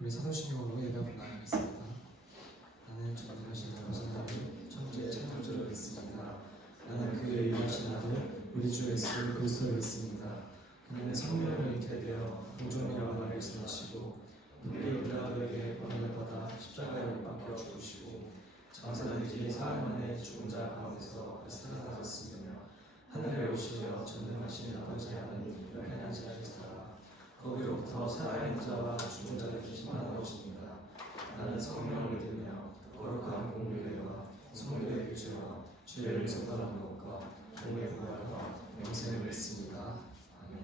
우리 사도신경으로 예배하고 나가겠습니다. 나는 전능하신 아버지를 천주의 창조주를 믿습니다. 나는 그의 일하신 아들 우리 주 예수 그리스도를 믿습니다. 그는 성령을 잉태되어 공중이라고 말을 지나치고 본디오 빌라도에게 권한을 받아 십자가에 못 박혀 죽으시고 장사된 뒤 사흘 만에 죽은 자 가운데서 살아나셨으며 하늘에 오시며 전능하신 아버지 하나님 편한 자를 살아 거기로부터 살아있는 자와 죽은 자를 심판하러 오십니다. 나는 성령을 믿으며 거룩한 공의회와 성도의 교제와 죄를 속하는 것과 공의 부활과 영생을 믿습니다. 아멘.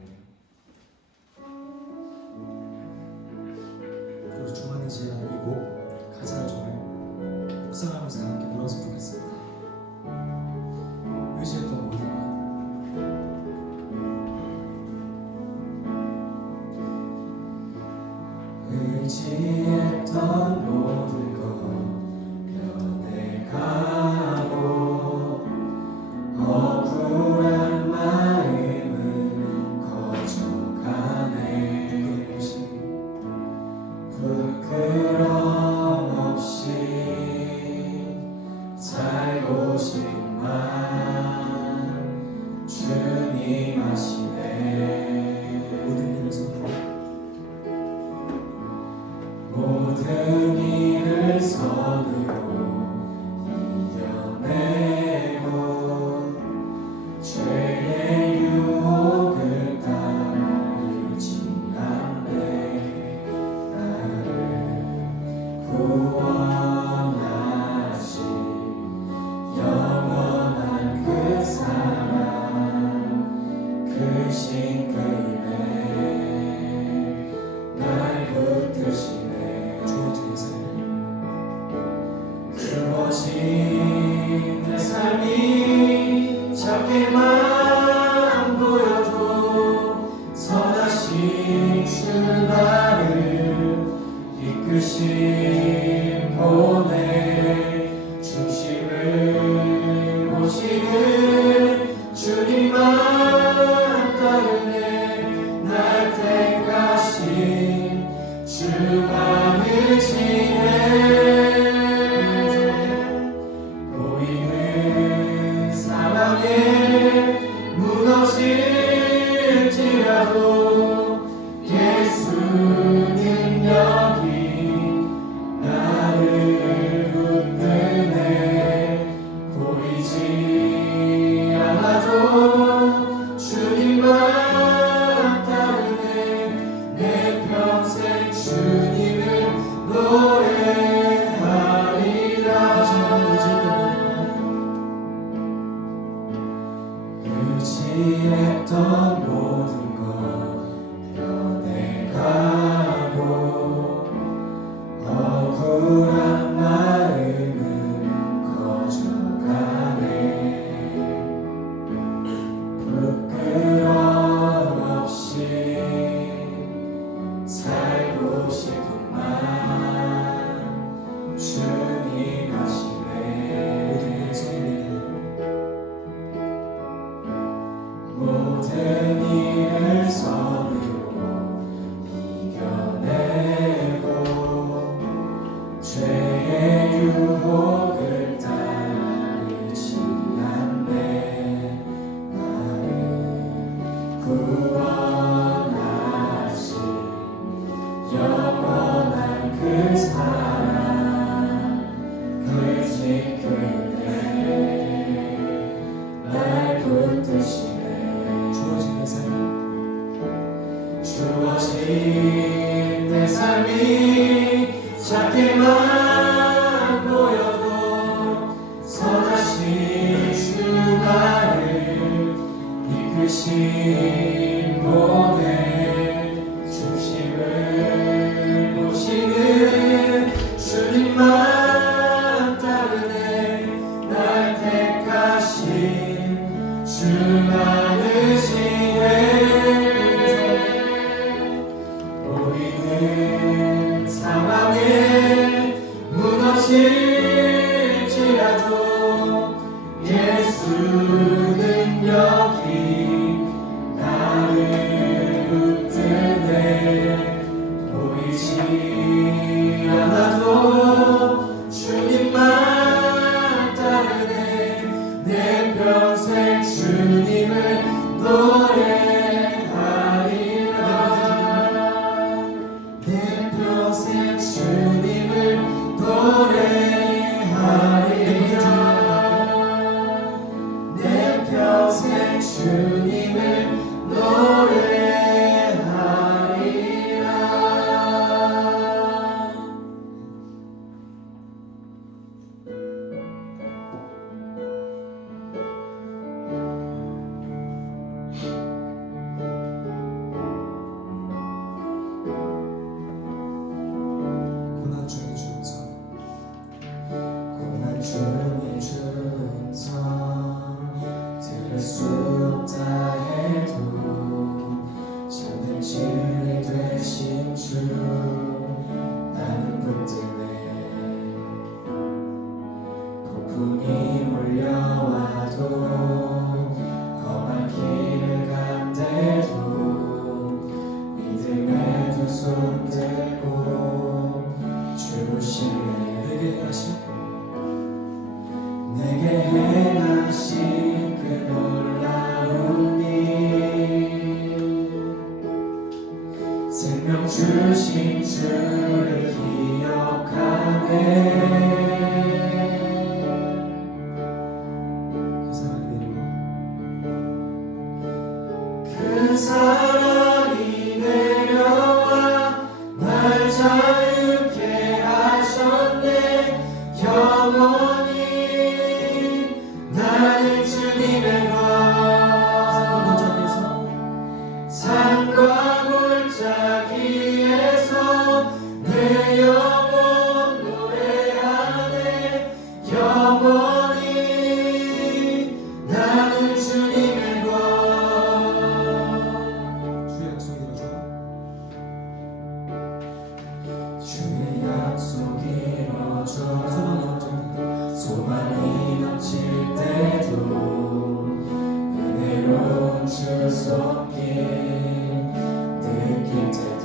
그리고 주만의 지혜라는 이곡 가사를 좀 묵상하면서 함께 불렀으면 좋겠습니다. 의지했던 모든 것 의지했던 모든 것 변해가고 억울한 마음은 커져가네. 부끄럼 없이 살고 싶은 맘 주님 아시네. 모든 일을 선으로 모든 일을 선으로 이겨내고 죄의 유혹을 따르지 않네. 나를 구원하신 영원한 그 사랑 그 신금에 날 붙드시네. 주어진 내 삶이 작게만 보여도 선하신 주 나를 이끄신 본의 중심을 보시는 주님만 따르네. 날 택하신 주 많으시네. 무너질지라도 예수는 여기 나를 붙드네. 보이지 않아도 주님만 따르네. 내 평생 주님을 노래하리라. 의지했던 모든 것 변해가고 억울한 마음은 커져가네. 부끄럼 없이 살고 싶은 맘 주님 아시네. 모든 일을 선으로 이겨내고 죄의 유혹을 따르지 않네. 나를 구원하신 영원한 그 사랑 그 지금에 날 붙드시네. 주어진 내 삶이 작게만 보여도 선하신 주 나를 이끄신 본의 중심을 보시는 주님만 따르네. 날 택하신 주 많으시네. 보이는 상황에 무너질지라도 예수는 여기 나를 붙드네. 보이지 주님을 노래하리라. 내 평생 주님을 노래하리라. 고난 중에 주음성, 고난 중에 주음성 들을 수 없다 해도 참된 진리 되신 주 나는 붙드네. 폭풍이 몰려와도 험한 길을 간대도 믿음에 두 손 들고 주를 신뢰. 내게 행하신 그 놀라운 일, 생명 주신 주를 기억하네. 그 사랑이 내려와 날 자유케 하셨네. 영원히 나는 주님의 것. 산과 골짜기에서 내 영혼 노래하네. 영원히 나는 주님의 것. 주의 약속이 이루어져. 주의 약속이 이루어져. 소망이 넘칠 때도 은혜로운 주 손길 느낄 때도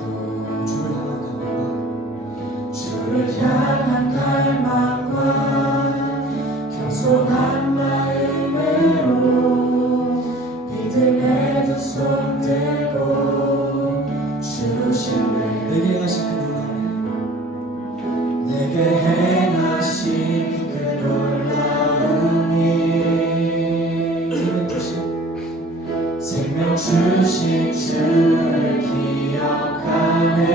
주를 향한 갈망과 겸손한 마음으로 믿음에 두 손 들고 주 신뢰. 내게 행하신 그 놀라운 일, 생명 주신 주를 기억하네.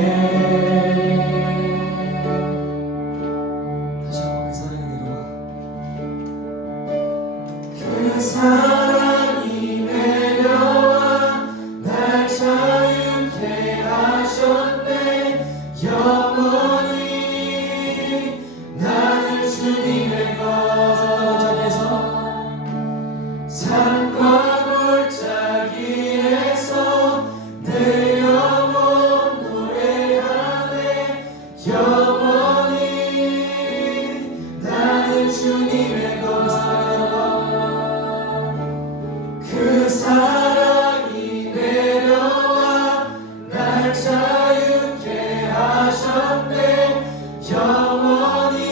다시 한번 그 사랑이 내려와. 그 사랑이 내려와 날 자유케 하셨네. 영원히 나는 주님의 것. 산과 골짜기에서 내 영혼 노래하네. 영원히 나는 주님의 것. 그 사랑이 내려와 날 자유케 하셨네. 영원히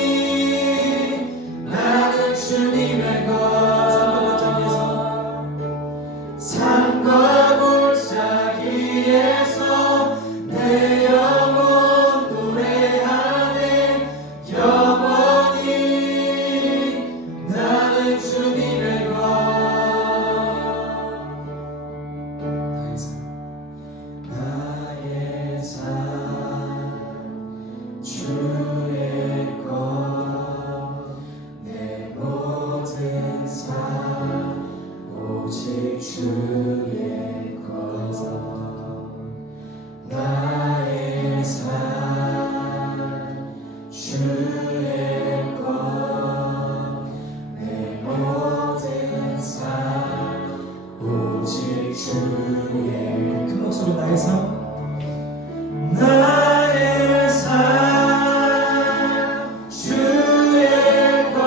나는 주님의 것. 산과 골짜기에서 내 영혼 노래하네. 영원히 나는 주님의 것. 나의 삶 주의 것. 내 모든 삶 오직 주의 것. 나의 삶 주의 것. 내 모든 삶 오직 주의. 그 목소리 나의 삶. 나의 삶 주의 것.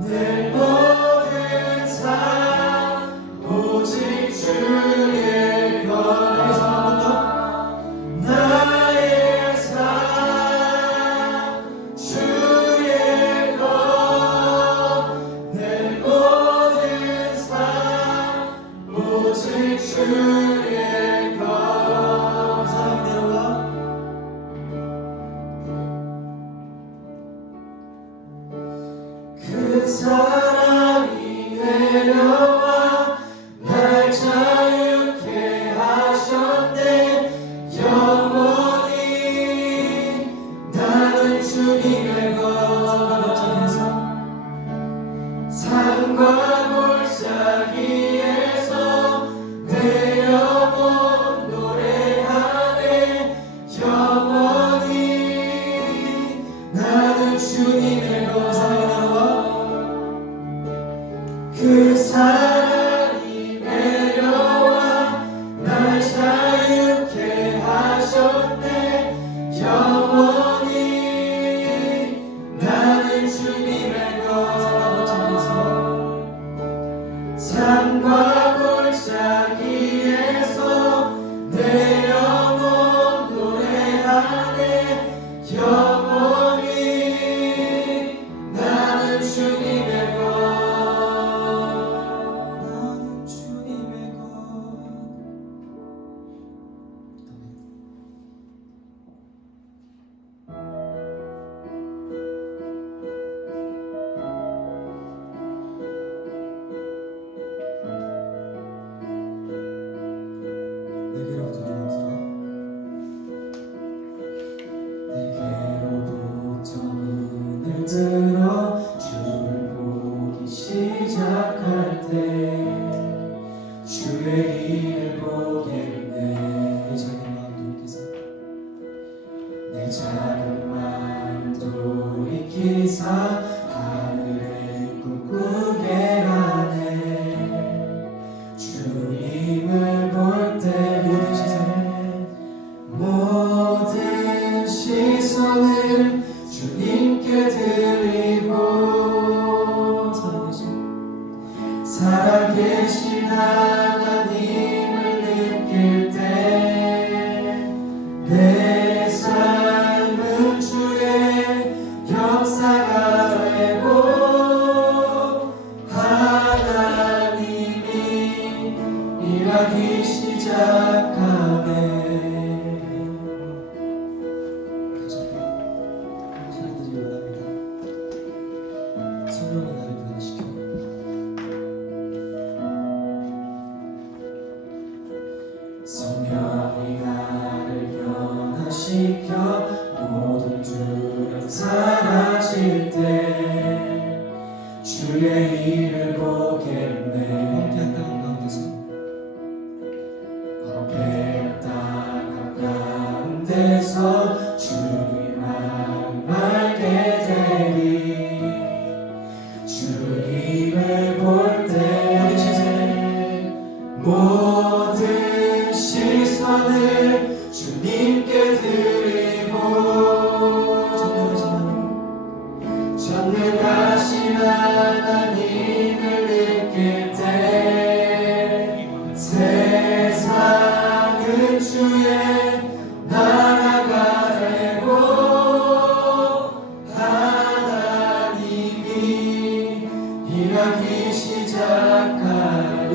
내 모든 삶 오직 사랑이 내려와 날 자유케 하셨네. 영원히 나는 주님의 것. 산과 골짜기에서 내 영혼 노래하네. 영원히 나는 주님의 것. 그 사랑이 내려와 날 자유케 하셨네. 영원히 나는 주님의 것. 산과 골짜기에서 내 영혼 노래하네. 영원히 나는 주님의 것. 나는 주님의 것. 내게로부터 문을 들어 주를 보기 시작할 때 주의 일을 보겠네. 내 작은 마음도 익히사 하늘에 꿈꾸게 하네. 주님을 볼 때 모든 시선을 주님께 드리고 살아계신 하나님을 느낄 때 내 삶은 주의 역사가 되고 하나님이 일하기 시작하네. 하나님들이 원합니다. 성령이 나를 변화시켜 성령이 나를 변화시켜 모든 두려움 사라질 때 주의 일을 보겠네. 황폐한 땅 가운데서 주님 마음 알게 되리. 주님을 볼 때 모든 시선을 주님께 드리고 전능하신 하나님을 느낄 때 세상은 주의 나라가 되고 하나님이 일하기 시작하네.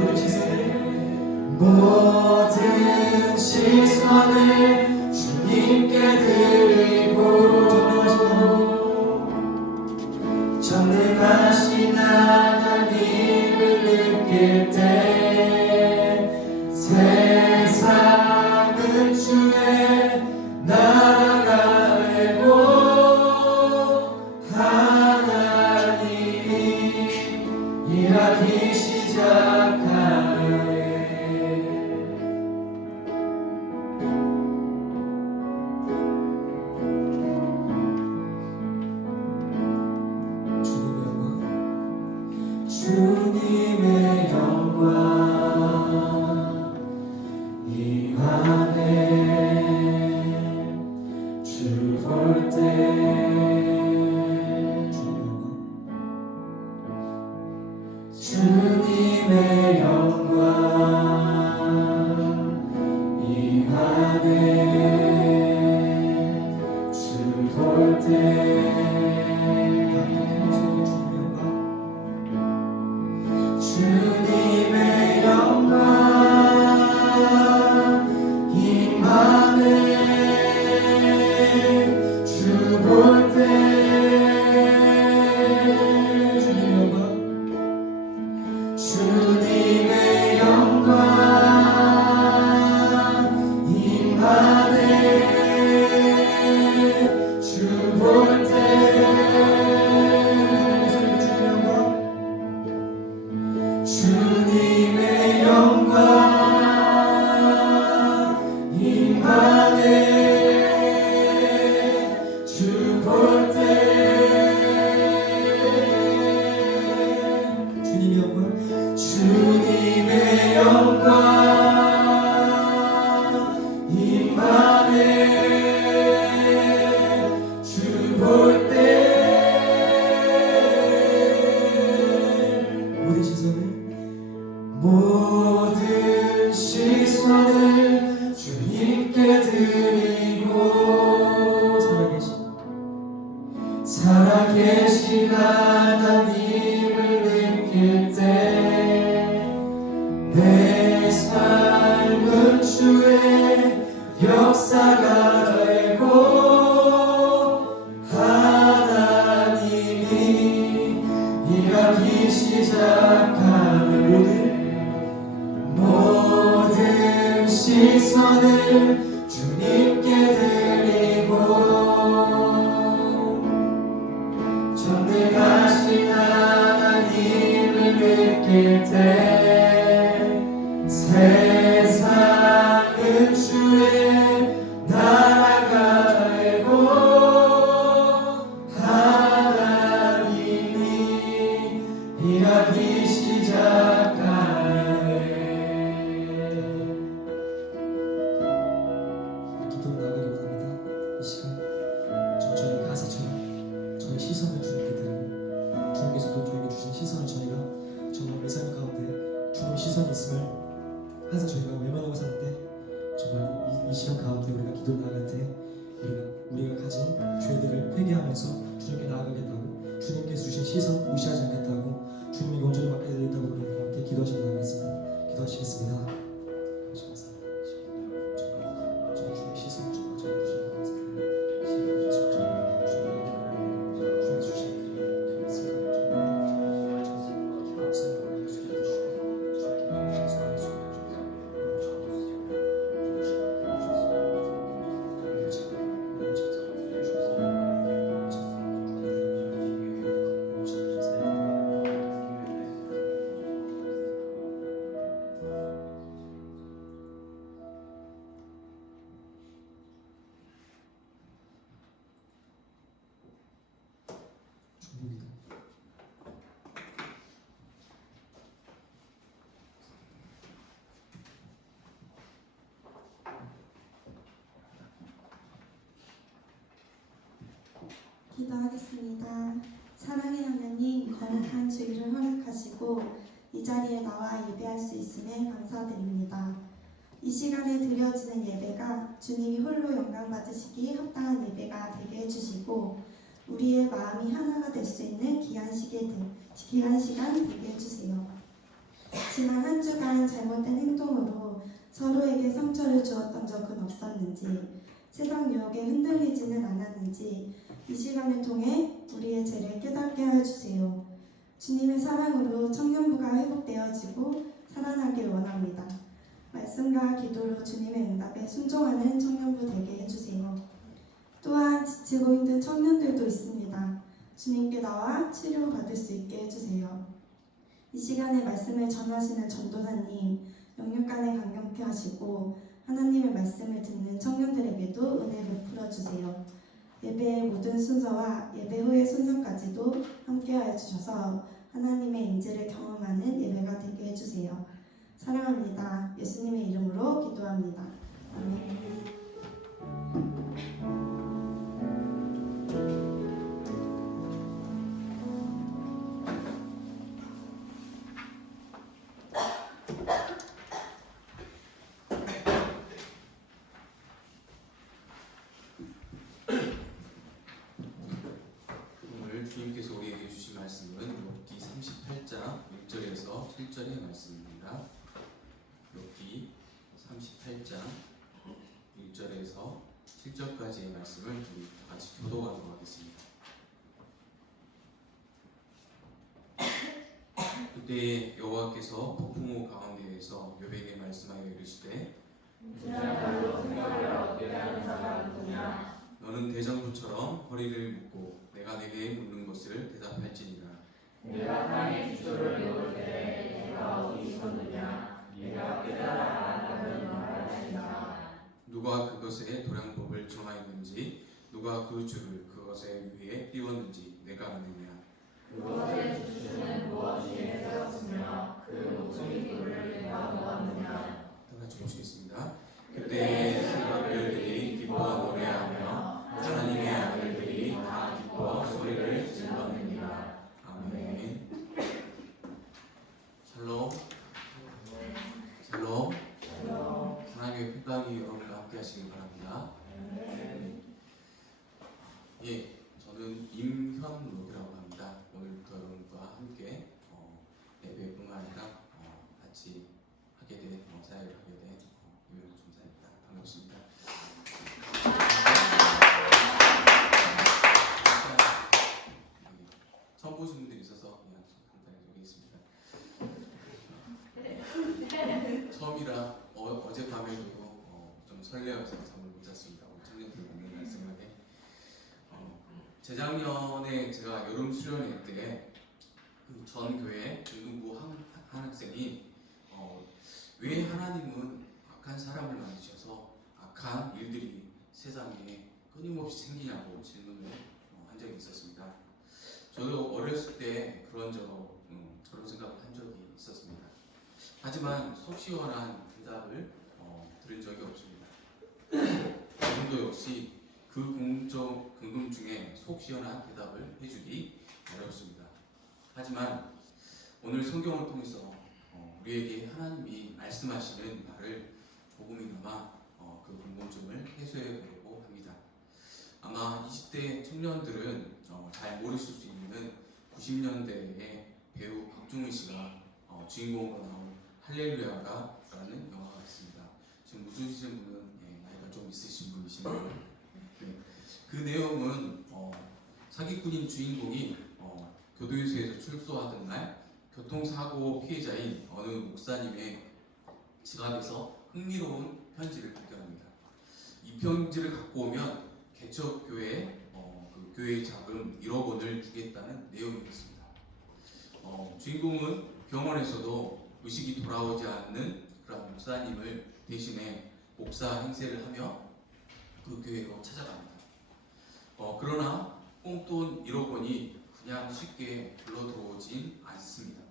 모든 시선을 주님께 드리고 전능하신 하나님을 느낄 때 세상은 주의 나라가 되고 하나님이 일하기 시작하네. 주님의 영광 임하네. 주 볼 때 주님의 영광 임하네. 주 볼 때 주님의 영광 임하네. 주 볼 때 주님의 영광 살아계신 하나님을 느낄 때 내 삶은 주의 역사가 되고 하나님이 일하기 시작하는 모든 시선을 주님께 드리고 전능하신 하나님을 느낄 때 세상은 주의 나라가 되고 하나님이 일하기 시작하네. 기도로 나가기 원합니다. 이 시간 저희 가사처럼 저희 시선을 주님께 드리고 주님께서도 저에게 주신 시선을 저희가 정말 내 삶 가운데 주님의 시선이 있음을 항상 저희가 외면하고 사는데 정말 이 시간 가운데 우리가 기도를 나갈 때 우리가 가진 죄들을 회개하면서 주님께 나아가겠다고 주님께서 주신 시선 무시하지 않겠다고 주님이 온전히 받게 되겠다고 우리 함께 기도하시고 나가겠습니다. 기도하시겠습니다. 주님의 시선 좀 주시고 기도하겠습니다. 사랑의 하나님, 거룩한 주일을 허락하시고 이 자리에 나와 예배할 수 있음에 감사드립니다. 이 시간에 드려지는 예배가 주님이 홀로 영광 받으시기에 합당한 예배가 되게 해주시고 우리의 마음이 하나가 될 수 있는 귀한 시간 되게 해주세요. 지난 한 주간 잘못된 행동으로 서로에게 상처를 주었던 적은 없었는지, 세상 유혹에 흔들리지는 않았는지 이 시간을 통해 우리의 죄를 깨닫게 하여 주세요. 주님의 사랑으로 청년부가 회복되어지고 살아나길 원합니다. 말씀과 기도로 주님의 응답에 순종하는 청년부 되게 해주세요. 또한 지치고 힘든 청년들도 있습니다. 주님께 나와 치료받을 수 있게 해주세요. 이 시간에 말씀을 전하시는 전도사님, 영육간에 강경케 하시고 하나님의 말씀을 듣는 청년들에게도 은혜를 베풀어주세요. 예배의 모든 순서와 예배 후의 순서까지도 함께하여 주셔서 하나님의 인지를 경험하는 예배가 되게 해주세요. 사랑합니다. 예수님의 이름으로 기도합니다. 아멘. 주님께서 우리에게 주신 말씀은 욥기 38장 1절에서 7절의 말씀입니다. 욥기 38장 1절에서 7절까지의 말씀을 우리 같이 교독하도록 하겠습니다. 그때 여호와께서 폭풍우 가운데에서 욥에게 말씀하여 이르시되 너는 대장부처럼 허리를 묶고 내가 내게 묻는 것을 대답할지니라. 내가 땅의 기초를 놓을 때 내가 어디 있었느냐? 내가 깨달아 알거든 말할지니라. 누가 그것의 도량법을 정하였는지 누가 그 줄을 그것의 위에 띄웠는지 내가 아느냐? 그것의 주주는 무엇이 세웠으며 그 목소리 굴을 내가 보았느냐? 다 같이 보시겠습니다. 그때 새벽별들이 기뻐 노래하며 하나님의 아들들이 다 기뻐 소리를 질렀느니라. 아멘. 샬롬. 샬롬. 하나님의 평강이 여러분과 함께 하시길 바랍니다. 예, 저는 저는 임현록이라고 합니다. 오늘부터 여러분과 함께 예배뿐만 아니라 같이 하게 된 사역을 하게 된 임현록 전사입니다. 반갑습니다. 처음 보신 분들이 있어서 그냥 간단히 소개했습니다. 처음이라 어젯밤에도 좀 설레어서 잠을 못 잤습니다. 청년들 만난 날 생각에 재작년에 제가 여름 수련회 때 전 교회 중등부 한 학생이 왜 하나님은 악한 사람을 만드셔서 악한 일들이 세상에 끊임없이 생기냐고 질문을 한 적이 있었습니다. 저도 어렸을 때 그런 생각을 한 적이 있었습니다. 하지만 속 시원한 대답을 들은 적이 없습니다. 여러분도 역시 그 궁금증에 속 시원한 대답을 해주기 어렵습니다. 하지만 오늘 성경을 통해서 우리에게 하나님이 말씀하시는 말을 조금이나마 그 궁금증을 해소해 보려고 합니다. 아마 20대 청년들은 잘 모르실 수 있는 90년대에 배우 박중훈 씨가 주인공으로 나온 할렐루야가라는 영화가 있습니다. 지금 웃으시는 분은 나이가 좀 있으신 분이시네요. 네. 그 내용은 사기꾼인 주인공이 교도소에서 출소하던 날 교통사고 피해자인 어느 목사님의 지갑에서 흥미로운 편지를 발견합니다. 이 편지를 갖고 오면 개척교회 그 교회 자금 1억 원을 주겠다는 내용이었습니다. 주인공은 병원에서도 의식이 돌아오지 않는 그런 목사님을 대신해 목사 행세를 하며 그 교회로 찾아갑니다. 그러나 꽁돈 1억 원이 그냥 쉽게 불러 들어오진 않습니다.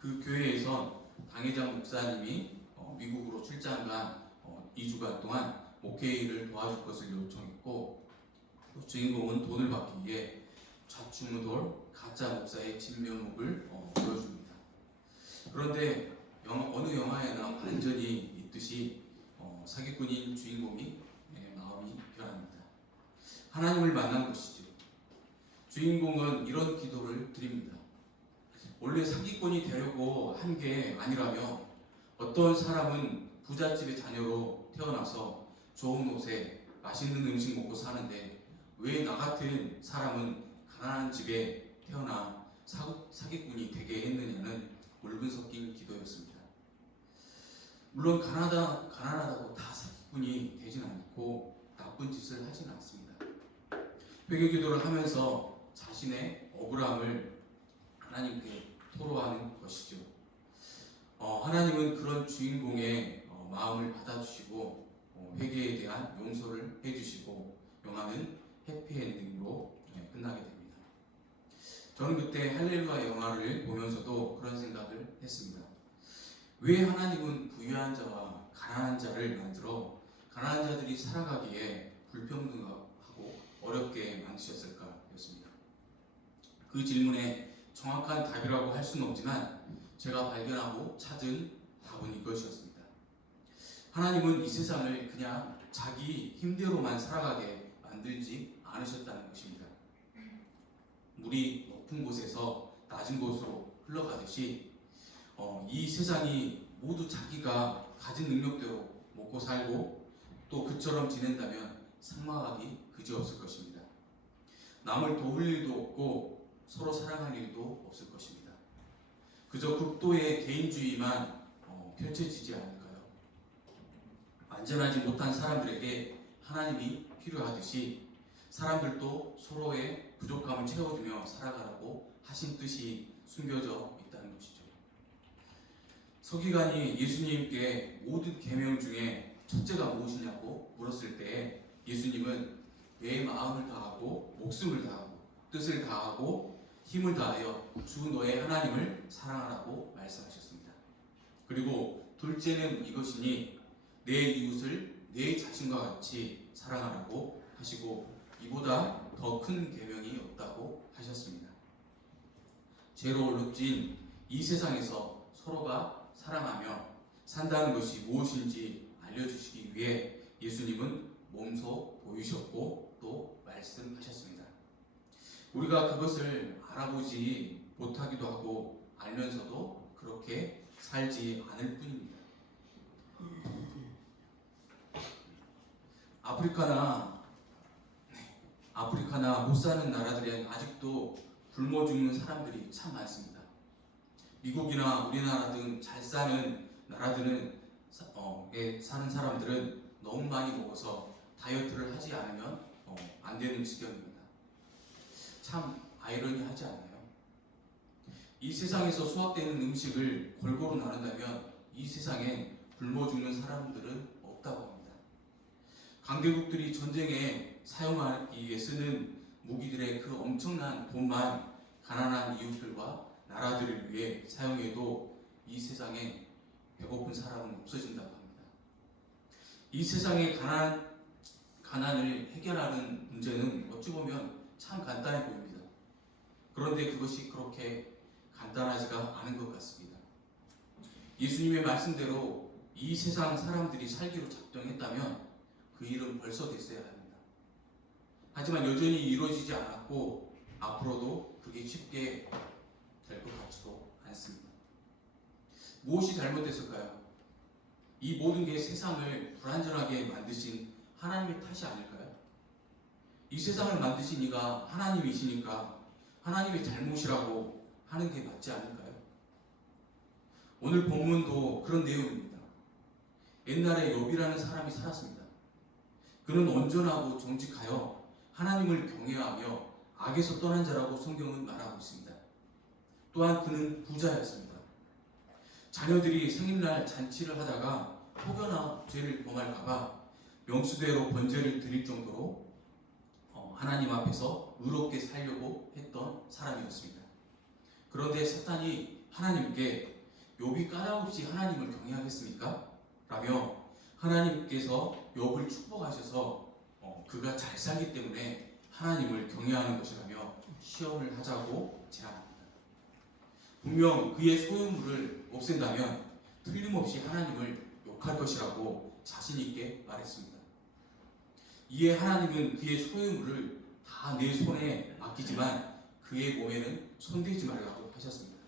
그 교회에선 당회장 목사님이 미국으로 출장 간 2주간 동안 목회 일을 도와줄 것을 요청했고, 또 주인공은 돈을 받기 위해 좌충우돌 가짜 목사의 진면목을 보여줍니다. 그런데 어느 영화에나 반전이 있듯이 사기꾼인 주인공이 마음이 변합니다. 하나님을 만난 것이죠. 주인공은 이런 기도를 드립니다. 원래 사기꾼이 되려고 한 게 아니라며 어떤 사람은 부잣집의 자녀로 태어나서 좋은 옷에 맛있는 음식 먹고 사는데 왜 나 같은 사람은 가난한 집에 태어나 사기꾼이 되게 했느냐는 울분 섞인 기도였습니다. 물론 가난하다고 다 사기꾼이 되지는 않고 나쁜 짓을 하지는 않습니다. 회개 기도를 하면서 자신의 억울함을 하나님께 토로하는 것이죠. 하나님은 그런 주인공의 마음을 받아주시고 회개에 대한 용서를 해주시고 영화는 해피엔딩으로 끝나게 됩니다. 저는 그때 할렐루야 영화를 보면서도 그런 생각을 했습니다. 왜 하나님은 부유한 자와 가난한 자를 만들어 가난한 자들이 살아가기에 불평등하고 어렵게 만드셨을까였습니다. 그 질문에 정확한 답이라고 할 수는 없지만 제가 발견하고 찾은 답은 이것이었습니다. 하나님은 이 세상을 그냥 자기 힘대로만 살아가게 만들지 않으셨다는 것입니다. 물이 높은 곳에서 낮은 곳으로 흘러가듯이 이 세상이 모두 자기가 가진 능력대로 먹고 살고 또 그처럼 지낸다면 상망하기 그지없을 것입니다. 남을 도울 일도 없고 서로 사랑할 일도 없을 것입니다. 그저 극도의 개인주의만 펼쳐지지 않을까요? 안전하지 못한 사람들에게 하나님이 필요하듯이 사람들도 서로의 부족함을 채워주며 살아가라고 하신 뜻이 숨겨져 있다는 것이죠. 서기관이 예수님께 모든 계명 중에 첫째가 무엇이냐고 물었을 때 예수님은 내 마음을 다하고 목숨을 다하고 뜻을 다하고 힘을 다하여 주 너의 하나님을 사랑하라고 말씀하셨습니다. 그리고 둘째는 이것이니 내 이웃을 내 자신과 같이 사랑하라고 하시고 이보다 더 큰 계명이 없다고 하셨습니다. 죄로 얼룩진 이 세상에서 서로가 사랑하며 산다는 것이 무엇인지 알려주시기 위해 예수님은 몸소 보이셨고 또 말씀하셨습니다. 우리가 그것을 알아보지 못하기도 하고 알면서도 그렇게 살지 않을 뿐입니다. 아프리카나 못 사는 나라들엔 아직도 굶어 죽는 사람들이 참 많습니다. 미국이나 우리나라 등 잘 사는 나라들은 사는 사람들은 너무 많이 먹어서 다이어트를 하지 않으면 안 되는 지경입니다. 참 아이러니하지 않나요? 이 세상에서 소화되는 음식을 골고루 나눈다면 이 세상엔 굶어 죽는 사람들은 없다고 합니다. 강대국들이 전쟁에 사용하기 위해 쓰는 무기들의 그 엄청난 돈만 가난한 이웃들과 나라들을 위해 사용해도 이 세상에 배고픈 사람은 없어진다고 합니다. 이 세상의 가난을 해결하는 문제는 어찌 보면 참 간단해 보입니다. 그런데 그것이 그렇게 간단하지가 않은 것 같습니다. 예수님의 말씀대로 이 세상 사람들이 살기로 작정했다면 그 일은 벌써 됐어야 합니다. 하지만 여전히 이루어지지 않았고 앞으로도 그게 쉽게 될 것 같지도 않습니다. 무엇이 잘못됐을까요? 이 모든 게 세상을 불완전하게 만드신 하나님의 탓이 아닐까요? 이 세상을 만드신 이가 하나님이시니까 하나님의 잘못이라고 하는 게 맞지 않을까요? 오늘 본문도 그런 내용입니다. 옛날에 욥이라는 사람이 살았습니다. 그는 온전하고 정직하여 하나님을 경외하며 악에서 떠난 자라고 성경은 말하고 있습니다. 또한 그는 부자였습니다. 자녀들이 생일날 잔치를 하다가 혹여나 죄를 범할까봐 명수대로 번제를 드릴 정도로 하나님 앞에서 의롭게 살려고 했던 사람이었습니다. 그런데 사탄이 하나님께 욥이 까닭없이 하나님을 경외하겠습니까? 라며 하나님께서 욥을 축복하셔서 그가 잘 살기 때문에 하나님을 경외하는 것이라며 시험을 하자고 제안합니다. 분명 그의 소유물을 없앤다면 틀림없이 하나님을 욕할 것이라고 자신 있게 말했습니다. 이에 하나님은 그의 소유물을 다 내 손에 맡기지만 그의 몸에는 손대지 말라고 하셨습니다.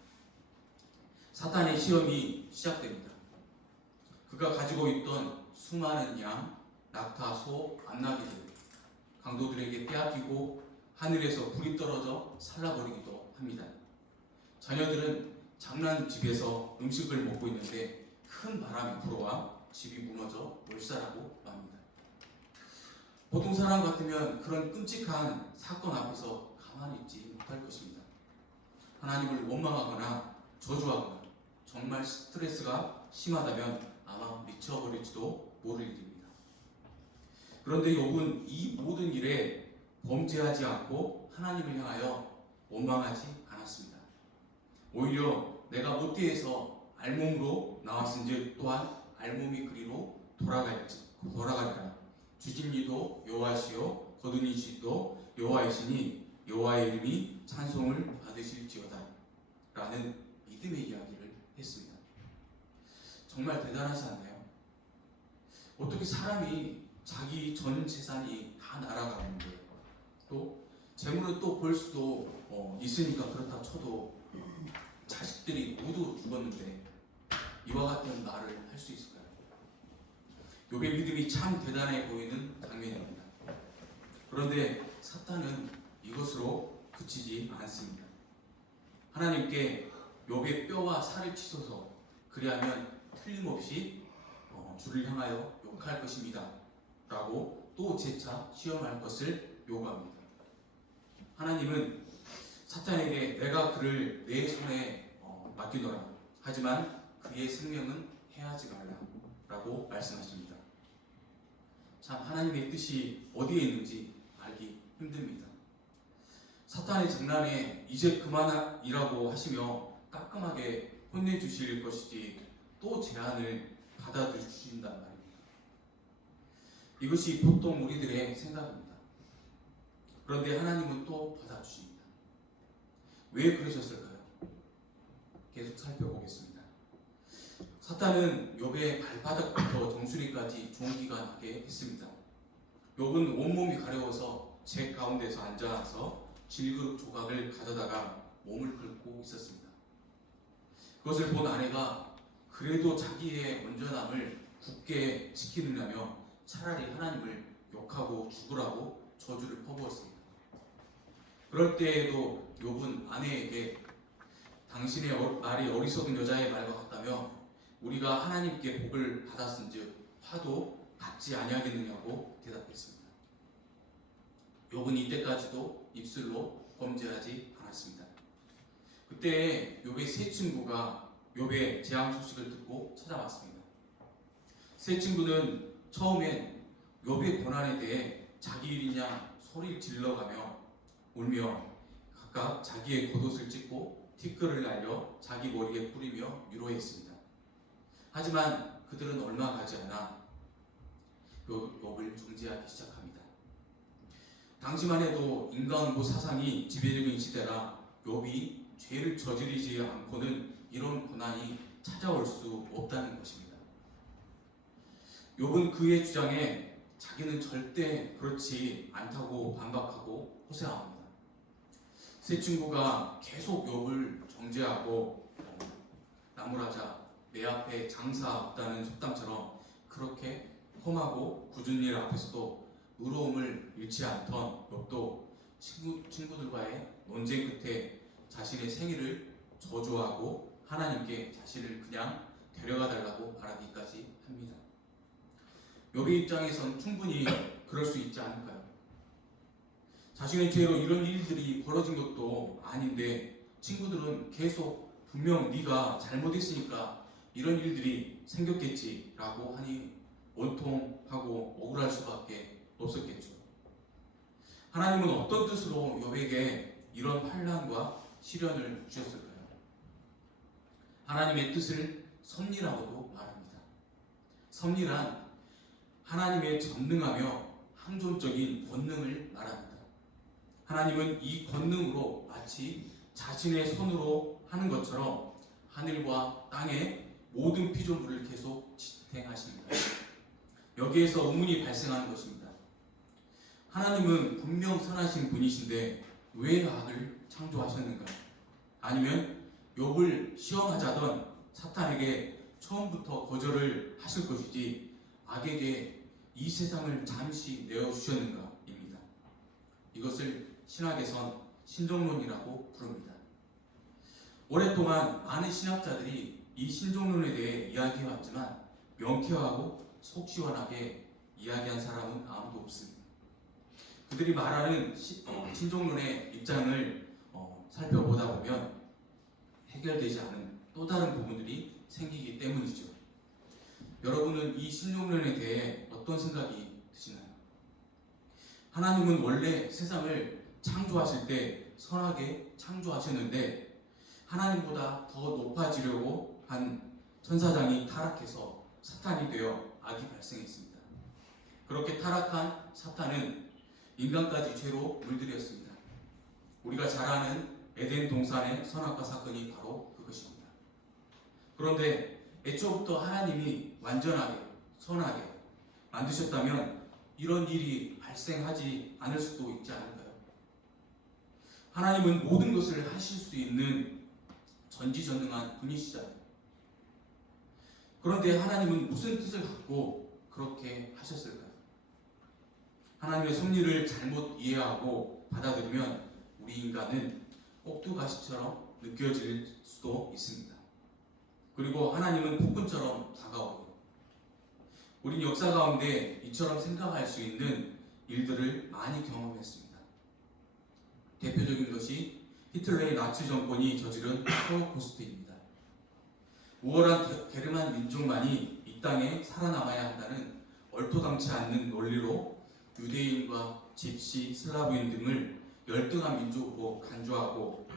사탄의 시험이 시작됩니다. 그가 가지고 있던 수많은 양, 낙타, 소, 암나귀들, 강도들에게 빼앗기고 하늘에서 불이 떨어져 살라버리기도 합니다. 자녀들은 장난집에서 음식을 먹고 있는데 큰 바람이 불어와 집이 무너져 몰살하고 맙니다. 보통 사람 같으면 그런 끔찍한 사건 앞에서 가만히 있지 못할 것입니다. 하나님을 원망하거나 저주하거나 정말 스트레스가 심하다면 아마 미쳐버릴지도 모를 일입니다. 그런데 욥은 이 모든 일에 범죄하지 않고 하나님을 향하여 원망하지 않았습니다. 오히려 내가 못되어서 알몸으로 나왔은즉 또한 알몸이 그리로 돌아가리라. 주진이도 여호와시요 거두니시도 여호와이시니 여호와의 이름이 찬송을 받으실지어다 라는 믿음의 이야기를 했습니다. 정말 대단하지 않나요? 어떻게 사람이 자기 전 재산이 다 날아가는데 또 재물은 또 벌 수도 있으니까 그렇다 쳐도 자식들이 모두 죽었는데 이와 같은 말을 할 수 있을까요? 욥의 믿음이 참 대단해 보이는 장면입니다. 그런데 사탄은 이것으로 그치지 않습니다. 하나님께 욥의 뼈와 살을 치소서 그리하면 틀림없이 주를 향하여 욕할 것입니다 라고 또 재차 시험할 것을 요구합니다. 하나님은 사탄에게 내가 그를 내 손에 맡기노라 하지만 그의 생명은 해하지 말라 라고 말씀하십니다. 참 하나님의 뜻이 어디에 있는지 알기 힘듭니다. 사탄의 장난에 이제 그만이라고 하시며 깔끔하게 혼내주실 것이지 또 제안을 받아주신단 말입니다. 이것이 보통 우리들의 생각입니다. 그런데 하나님은 또 받아주십니다. 왜 그러셨을까요? 계속 살펴보겠습니다. 사탄은 욥의 발바닥부터 정수리까지 종기가 나게 했습니다. 욥은 온몸이 가려워서 제 가운데서 앉아서 질그릇 조각을 가져다가 몸을 긁고 있었습니다. 그것을 본 아내가 그래도 자기의 온전함을 굳게 지키느냐며 차라리 하나님을 욕하고 죽으라고 저주를 퍼부었습니다. 그럴 때에도 욥은 아내에게 당신의 말이 어리석은 여자의 말과 같다며 우리가 하나님께 복을 받았은즉 화도 받지 아니하겠느냐고 대답했습니다. 욥은 이때까지도 입술로 범죄하지 않았습니다. 그때 욥의 세 친구가 욥의 재앙 소식을 듣고 찾아왔습니다. 세 친구는 처음엔 욥의 고난에 대해 자기 일이냐 소리를 질러가며 울며 각각 자기의 겉옷을 찢고 티끌을 날려 자기 머리에 뿌리며 위로했습니다. 하지만 그들은 얼마 가지 않아 욥을 정죄하기 시작합니다. 당시만 해도 인간보 사상이 지배적인 시대라 욥이 죄를 저지르지 않고는 이런 고난이 찾아올 수 없다는 것입니다. 욥은 그의 주장에 자기는 절대 그렇지 않다고 반박하고 호소합니다. 세 친구가 계속 욥을 정죄하고 나무라자 내 앞에 장사 없다는 속담처럼 그렇게 험하고 굳은 일 앞에서도 의로움을 잃지 않던 욥도 친구들과의 논쟁 끝에 자신의 생일을 저주하고 하나님께 자신을 그냥 데려가 달라고 말하기까지 합니다. 욥의 입장에선 충분히 그럴 수 있지 않을까요? 자신의 죄로 이런 일들이 벌어진 것도 아닌데 친구들은 계속 분명 네가 잘못했으니까 이런 일들이 생겼겠지라고 하니 원통하고 억울할 수밖에 없었겠죠. 하나님은 어떤 뜻으로 욥에게 이런 환난과 시련을 주셨을까요? 하나님의 뜻을 섭리라고도 말합니다. 섭리란 하나님의 전능하며 항존적인 권능을 말합니다. 하나님은 이 권능으로 마치 자신의 손으로 하는 것처럼 하늘과 땅의 모든 피조물을 계속 지탱하십니다. 여기에서 의문이 발생하는 것입니다. 하나님은 분명 선하신 분이신데 왜 악을 창조하셨는가? 아니면 욥을 시험하자던 사탄에게 처음부터 거절을 하실 것이지 악에게 이 세상을 잠시 내어주셨는가입니다. 이것을 신학에선 신종론이라고 부릅니다. 오랫동안 많은 신학자들이 이 신종론에 대해 이야기해왔지만 명쾌하고 속 시원하게 이야기한 사람은 아무도 없습니다. 그들이 말하는 신종론의 입장을 살펴보다 보면 해결되지 않은 또 다른 부분들이 생기기 때문이죠. 여러분은 이 신종론에 대해 어떤 생각이 드시나요? 하나님은 원래 세상을 창조하실 때 선하게 창조하셨는데 하나님보다 더 높아지려고 한 천사장이 타락해서 사탄이 되어 악이 발생했습니다. 그렇게 타락한 사탄은 인간까지 죄로 물들였습니다. 우리가 잘 아는 에덴 동산의 선악과 사건이 바로 그것입니다. 그런데 애초부터 하나님이 완전하게 선하게 만드셨다면 이런 일이 발생하지 않을 수도 있지 않을까요? 하나님은 모든 것을 하실 수 있는 전지전능한 분이시잖아요. 그런데 하나님은 무슨 뜻을 갖고 그렇게 하셨을까요? 하나님의 섭리를 잘못 이해하고 받아들이면 우리 인간은 꼭두가시처럼 느껴질 수도 있습니다. 그리고 하나님은 폭군처럼 다가오고 우린 역사 가운데 이처럼 생각할 수 있는 일들을 많이 경험했습니다. 대표적인 것이 히틀러의 나치 정권이 저지른 홀로코스트입니다. 우월한 게르만 민족만이 이 땅에 살아남아야 한다는 얼토당치 않는 논리로 유대인과 집시, 슬라브인 등을 열등한 민족으로 간주하고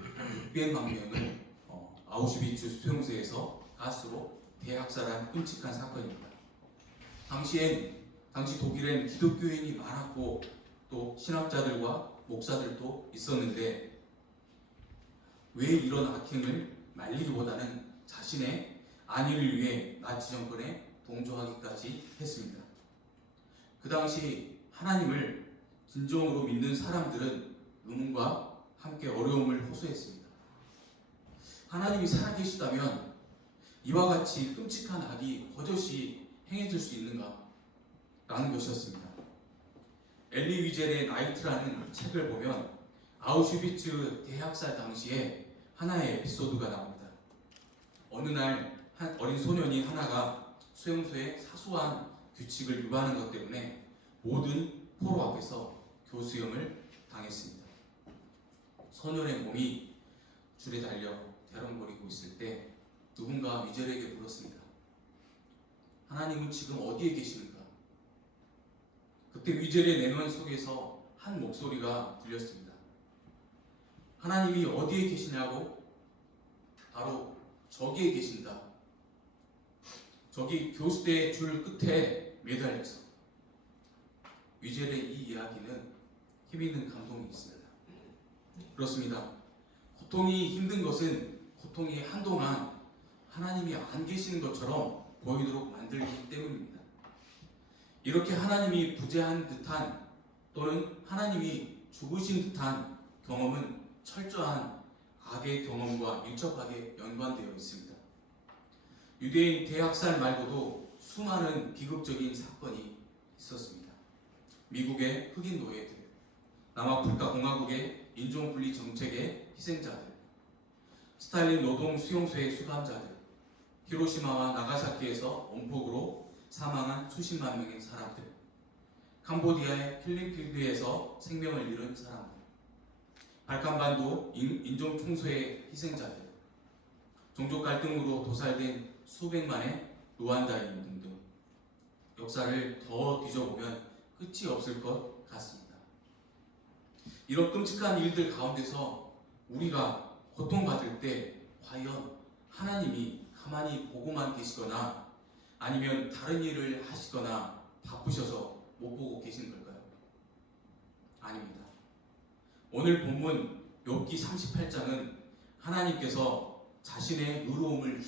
600만 명을 아우슈비츠 수용소에서 가스로 대학살한 끔찍한 사건입니다. 당시 독일엔 기독교인이 많았고 또 신학자들과 목사들도 있었는데 왜 이런 악행을 말리기보다는 자신의 안위를 위해 나치 정권에 동조하기까지 했습니다. 그 당시 하나님을 진정으로 믿는 사람들은 의문과 함께 어려움을 호소했습니다. 하나님이 살아계시다면 이와 같이 끔찍한 악이 버젓이 행해질 수 있는가? 라는 것이었습니다. 엘리 위젤의 나이트라는 책을 보면 아우슈비츠 대학살 당시에 하나의 에피소드가 나옵니다. 어느 날 한 어린 소년이 하나가 수용소의 사소한 규칙을 위반한 것 때문에 모든 포로 앞에서 교수형을 당했습니다. 소년의 몸이 줄에 달려 대롱거리고 있을 때 누군가 위젤에게 물었습니다. 하나님은 지금 어디에 계십니까? 그때 위젤의 내면 속에서 한 목소리가 들렸습니다. 하나님이 어디에 계시냐고? 바로 저기에 계신다. 저기 교수대의 줄 끝에 매달려서. 위젤의 이 이야기는 힘있는 감동이 있습니다. 그렇습니다. 고통이 힘든 것은 고통이 한동안 하나님이 안 계시는 것처럼 보이도록 만들기 때문입니다. 이렇게 하나님이 부재한 듯한 또는 하나님이 죽으신 듯한 경험은 철저한 악의 경험과 밀접하게 연관되어 있습니다. 유대인 대학살 말고도 수많은 비극적인 사건이 있었습니다. 미국의 흑인 노예들, 남아프리카 공화국의 인종분리 정책의 희생자들, 스탈린 노동 수용소의 수감자들, 히로시마와 나가사키에서 원폭으로 사망한 수십만 명의 사람들, 캄보디아의 킬링필드에서 생명을 잃은 사람들, 발칸반도 인종 총소의 희생자들, 종족 갈등으로 도살된 수백만의 루안다인 등등 역사를 더 뒤져보면 끝이 없을 것 같습니다. 이런 끔찍한 일들 가운데서 우리가 고통받을 때 과연 하나님이 가만히 보고만 계시거나 아니면 다른 일을 하시거나 바쁘셔서 못 보고 계신 걸까요? 아닙니다. 오늘 본문 욥기 38장은 하나님께서 자신의 의로움을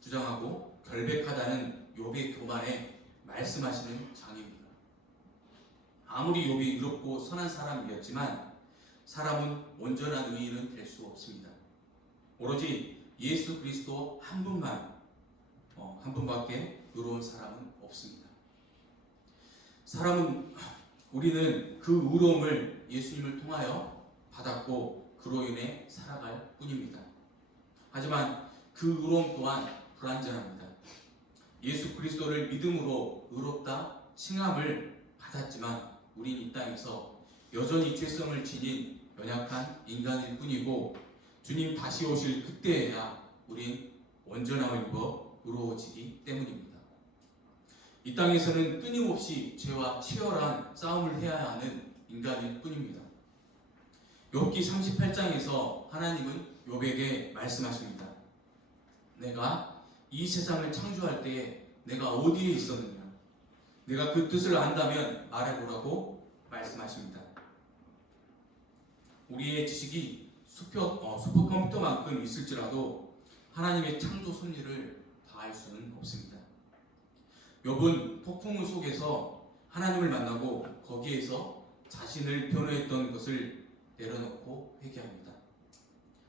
주장하고 결백하다는 욥의 교만에 말씀하시는 장입니다. 아무리 욥이 의롭고 선한 사람이었지만 사람은 온전한 의인은 될 수 없습니다. 오로지 예수 그리스도 한 분밖에 의로운 사람은 없습니다. 우리는 그 의로움을 예수님을 통하여 받았고 그로 인해 살아갈 뿐입니다. 하지만 그 의로움 또한 불완전합니다. 예수 그리스도를 믿음으로 의롭다 칭함을 받았지만 우린 이 땅에서 여전히 죄성을 지닌 연약한 인간일 뿐이고 주님 다시 오실 그때에야 우린 온전함을 입어 의로워지기 때문입니다. 이 땅에서는 끊임없이 죄와 치열한 싸움을 해야 하는 인간일 뿐입니다. 욥기 38장에서 하나님은 욥에게 말씀하십니다. 내가 이 세상을 창조할 때에 내가 어디에 있었느냐? 내가 그 뜻을 안다면 말해보라고 말씀하십니다. 우리의 지식이 슈퍼컴퓨터만큼 있을지라도 하나님의 창조 섭리를 다 알 수는 없습니다. 욥은 폭풍 속에서 하나님을 만나고 거기에서 자신을 변호했던 것을 내려놓고 회개합니다.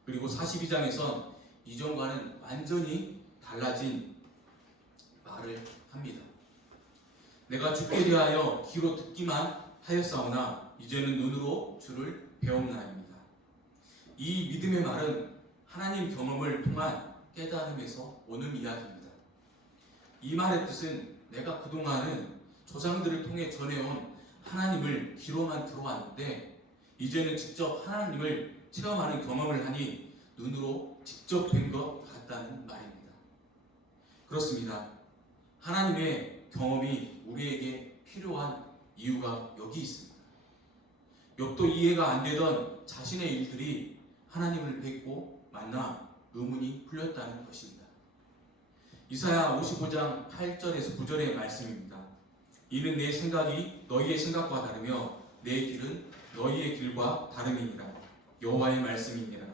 그리고 42장에선 이전과는 완전히 달라진 말을 합니다. 내가 죽게 대하여 귀로 듣기만 하였사오나 이제는 눈으로 주를 배움나입니다. 이 믿음의 말은 하나님 경험을 통한 깨달음에서 오는 이야기입니다. 이 말의 뜻은 내가 그동안은 조상들을 통해 전해온 하나님을 귀로만 들어왔는데 이제는 직접 하나님을 체험하는 경험을 하니 눈으로 직접 뵌 것 같다는 말입니다. 그렇습니다. 하나님의 경험이 우리에게 필요한 이유가 여기 있습니다. 욥도 이해가 안 되던 자신의 일들이 하나님을 뵙고 만나 의문이 풀렸다는 것입니다. 이사야 55장 8절에서 9절의 말씀입니다. 이는 내 생각이 너희의 생각과 다르며 내 길은 너희의 길과 다름이니라. 여호와의 말씀이니라.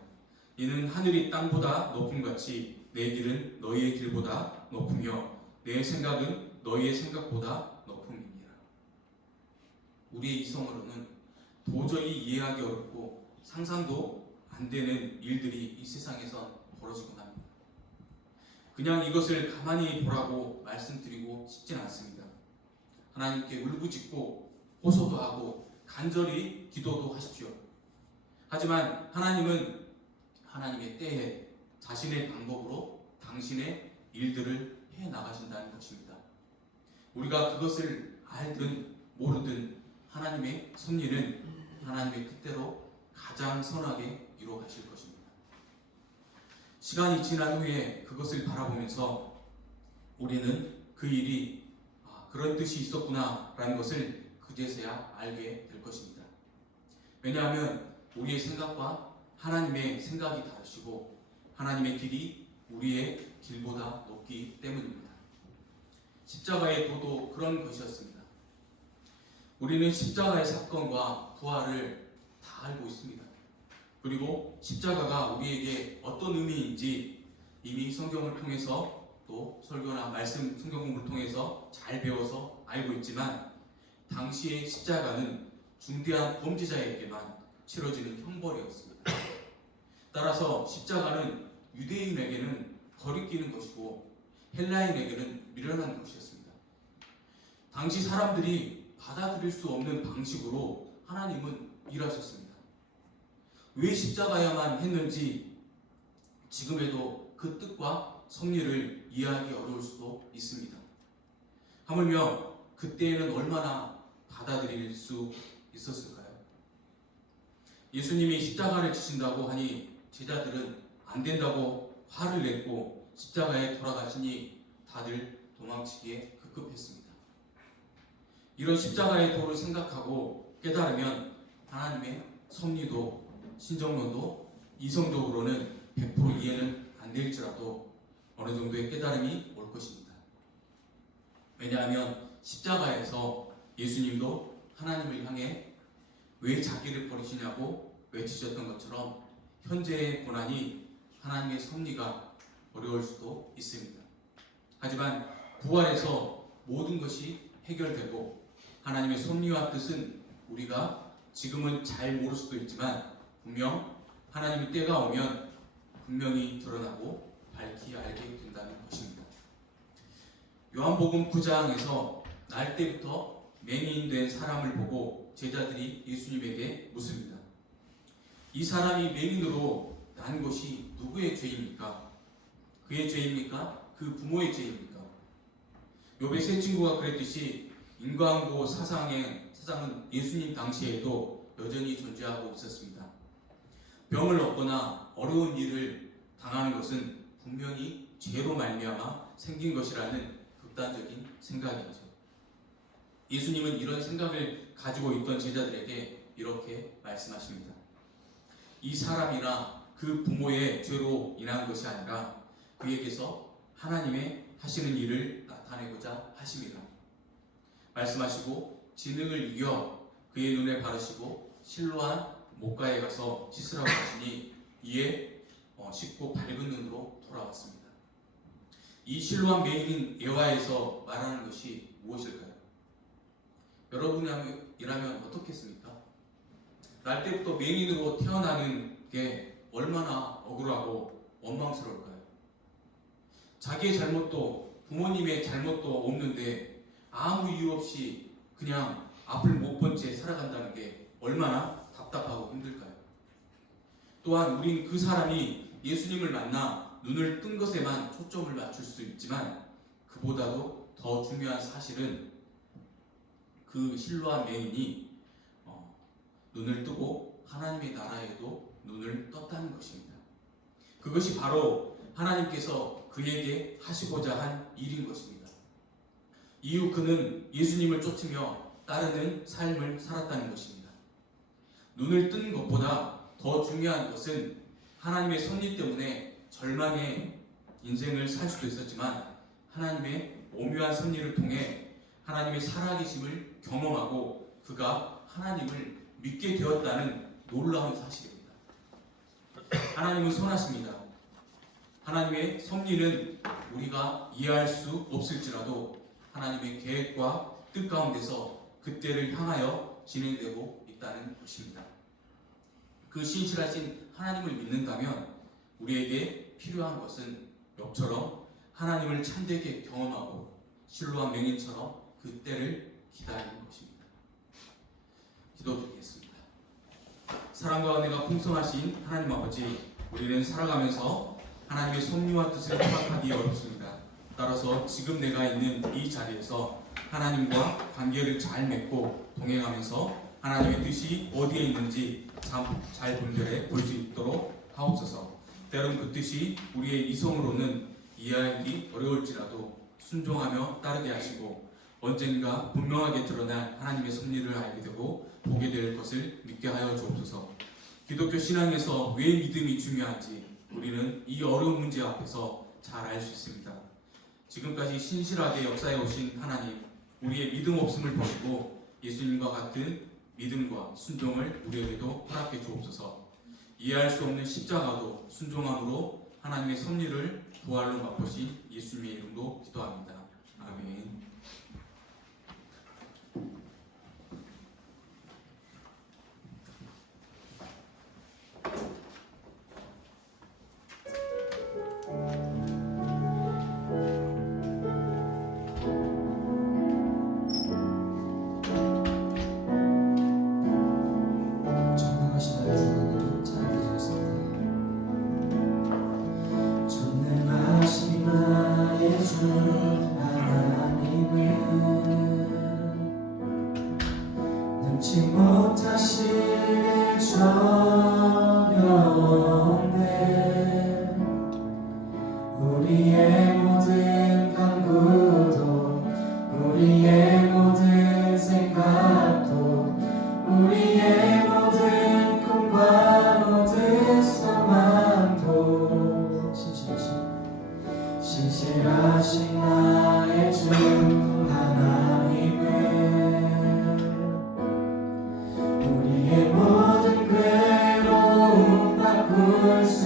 이는 하늘이 땅보다 높음같이 내 길은 너희의 길보다 높으며 내 생각은 너희의 생각보다 높음이니라. 우리의 이성으로는 도저히 이해하기 어렵고 상상도 안 되는 일들이 이 세상에서 벌어지곤 합니다. 그냥 이것을 가만히 보라고 말씀드리고 싶진 않습니다. 하나님께 울부짖고 호소도 하고 간절히 기도도 하십시오. 하지만 하나님은 하나님의 때에 자신의 방법으로 당신의 일들을 해 나가신다는 것입니다. 우리가 그것을 알든 모르든 하나님의 섭리는 하나님의 뜻대로 가장 선하게 이루어 가실 것입니다. 시간이 지난 후에 그것을 바라보면서 우리는 그 일이 그런 뜻이 있었구나 라는 것을 그제서야 알게 될 것입니다. 왜냐하면 우리의 생각과 하나님의 생각이 다르시고 하나님의 길이 우리의 길보다 높기 때문입니다. 십자가의 도도 그런 것이었습니다. 우리는 십자가의 사건과 부활을 다 알고 있습니다. 그리고 십자가가 우리에게 어떤 의미인지 이미 성경을 통해서 또 설교나 말씀 성경 공부를 통해서 잘 배워서 알고 있지만 당시의 십자가는 중대한 범죄자에게만 치러지는 형벌이었습니다. 따라서 십자가는 유대인에게는 거리끼는 것이고 헬라인에게는 미련한 것이었습니다. 당시 사람들이 받아들일 수 없는 방식으로 하나님은 일하셨습니다. 왜 십자가야만 했는지 지금에도 그 뜻과 섭리를 이해하기 어려울 수도 있습니다. 하물며 그때에는 얼마나 받아들일 수 있었을까요? 예수님이 십자가를 지신다고 하니 제자들은 안 된다고 화를 냈고 십자가에 돌아가시니 다들 도망치기에 급급했습니다. 이런 십자가의 도를 생각하고 깨달으면 하나님의 섭리도 신정론도 이성적으로는 100% 이해는 안 될지라도 어느 정도의 깨달음이 올 것입니다. 왜냐하면 십자가에서 예수님도 하나님을 향해 왜 자기를 버리시냐고 외치셨던 것처럼 현재의 고난이 하나님의 섭리가 어려울 수도 있습니다. 하지만 부활에서 모든 것이 해결되고 하나님의 섭리와 뜻은 우리가 지금은 잘 모를 수도 있지만 분명 하나님의 때가 오면 분명히 드러나고 밝히 알게 된다는 것입니다. 요한복음 9장에서 날 때부터 맹인 된 사람을 보고 제자들이 예수님에게 묻습니다. 이 사람이 맹인으로 난 것이 누구의 죄입니까? 그의 죄입니까? 그 부모의 죄입니까? 욥의 세 친구가 그랬듯이 인과응보 사상은 예수님 당시에도 여전히 존재하고 있었습니다. 병을 얻거나 어려운 일을 당하는 것은 분명히 죄로 말미암아 생긴 것이라는 극단적인 생각이죠. 예수님은 이런 생각을 가지고 있던 제자들에게 이렇게 말씀하십니다. 이 사람이나 그 부모의 죄로 인한 것이 아니라 그에게서 하나님의 하시는 일을 나타내고자 하심이라. 말씀하시고 진흙을 이겨 그의 눈에 바르시고 실로한 목가에 가서 씻으라고 하시니 이에 씻고 밝은 눈으로 돌아왔습니다. 이 실로한 맹인 예화에서 말하는 것이 무엇일까요? 여러분이라면 어떻겠습니까? 날 때부터 맹인으로 태어나는 게 얼마나 억울하고 원망스러울까요? 자기의 잘못도 부모님의 잘못도 없는데 아무 이유 없이 그냥 앞을 못 본 채 살아간다는 게 얼마나 답답하고 힘들까요? 또한 우린 그 사람이 예수님을 만나 눈을 뜬 것에만 초점을 맞출 수 있지만 그보다도 더 중요한 사실은 그 실로한 맹인이 눈을 뜨고 하나님의 나라에도 눈을 떴다는 것입니다. 그것이 바로 하나님께서 그에게 하시고자 한 일인 것입니다. 이후 그는 예수님을 쫓으며 따르는 삶을 살았다는 것입니다. 눈을 뜬 것보다 더 중요한 것은 하나님의 섭리 때문에 절망의 인생을 살 수도 있었지만 하나님의 오묘한 섭리를 통해 하나님의 살아계심을 경험하고 그가 하나님을 믿게 되었다는 놀라운 사실입니다. 하나님은 선하십니다. 하나님의 섭리는 우리가 이해할 수 없을지라도 하나님의 계획과 뜻 가운데서 그때를 향하여 진행되고 있다는 것입니다. 그 신실하신 하나님을 믿는다면 우리에게 필요한 것은 욥처럼 하나님을 참되게 경험하고 실로한 맹인처럼 그 때를 기다리는 것입니다. 기도드리겠습니다. 사랑과 은혜가 풍성하신 하나님 아버지, 우리는 살아가면서 하나님의 섭리와 뜻을 파악하기 어렵습니다. 따라서 지금 내가 있는 이 자리에서 하나님과 관계를 잘 맺고 동행하면서 하나님의 뜻이 어디에 있는지 잘 분별해 볼 수 있도록 하옵소서. 때론 그 뜻이 우리의 이성으로는 이해하기 어려울지라도 순종하며 따르게 하시고 언젠가 분명하게 드러난 하나님의 섭리를 알게 되고 보게 될 것을 믿게 하여 주옵소서. 기독교 신앙에서 왜 믿음이 중요한지 우리는 이 어려운 문제 앞에서 잘 알 수 있습니다. 지금까지 신실하게 역사해 오신 하나님, 우리의 믿음 없음을 보시고 예수님과 같은 믿음과 순종을 우리에게도 허락해 주옵소서. 이해할 수 없는 십자가도 순종함으로 하나님의 섭리를 부활로 맛보신 예수님의 이름으로 기도합니다. 아멘. 전능하신 나의 주님 찬양드리겠습니다. 전능하신 나의 주 하나님은 능치 못하실 전혀 없네. 우리의 모든 간구도 우리의 모든 생각도 우리의 모든 꿈과 모든 소망도 신실하신 나의 주 하나님은 우리의 모든 괴로움 바꿀 수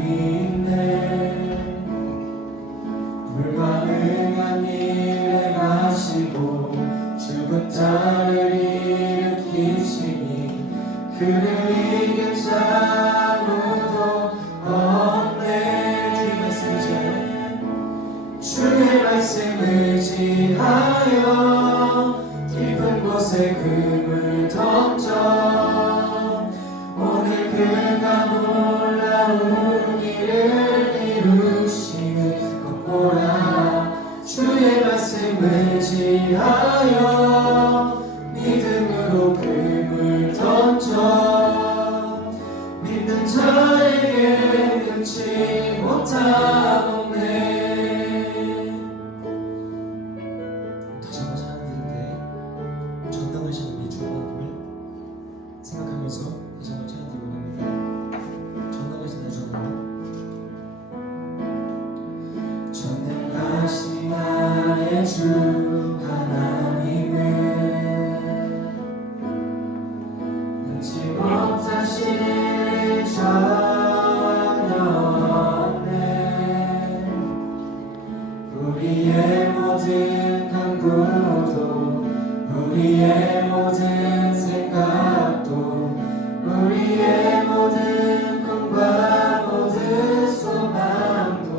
있네. 불가능한 일을 하시고 죽은 자를 일으키시니 그를 이길 자 아무도 없네. 주의 말씀을 지하여 깊은 곳에 금을 던져 오늘 그가 놀라운 일을 이루시는 것 보라. 주의 말씀을 지하여 믿음으로 금을 던져 믿는 자에게 끊지 못하오네. 다시 한번 찬양드릴 때 전능하신 우리 주 하나님을 생각하면서 다시 한번 찬양드리고 합니다. 전능하신 나의 주 하나님, 전능하신 나의 주 하나님은 능치 못하실 전혀 없네. 우리의 모든 간구도 우리의 모든 생각도 우리의 모든 꿈과 모든 소망도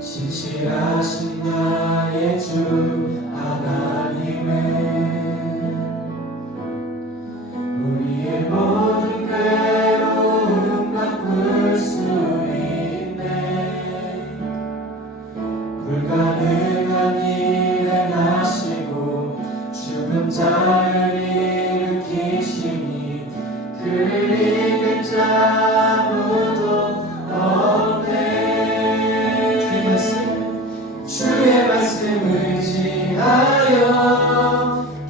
신실하신 나의 주 하나님은 우리의 모든 괴로움 바꿀 수 있네. 불가능한 일을 하시고 죽은 자를 일으키시니 그를 이길 자 아무도 없네. 주의 말씀을 지하여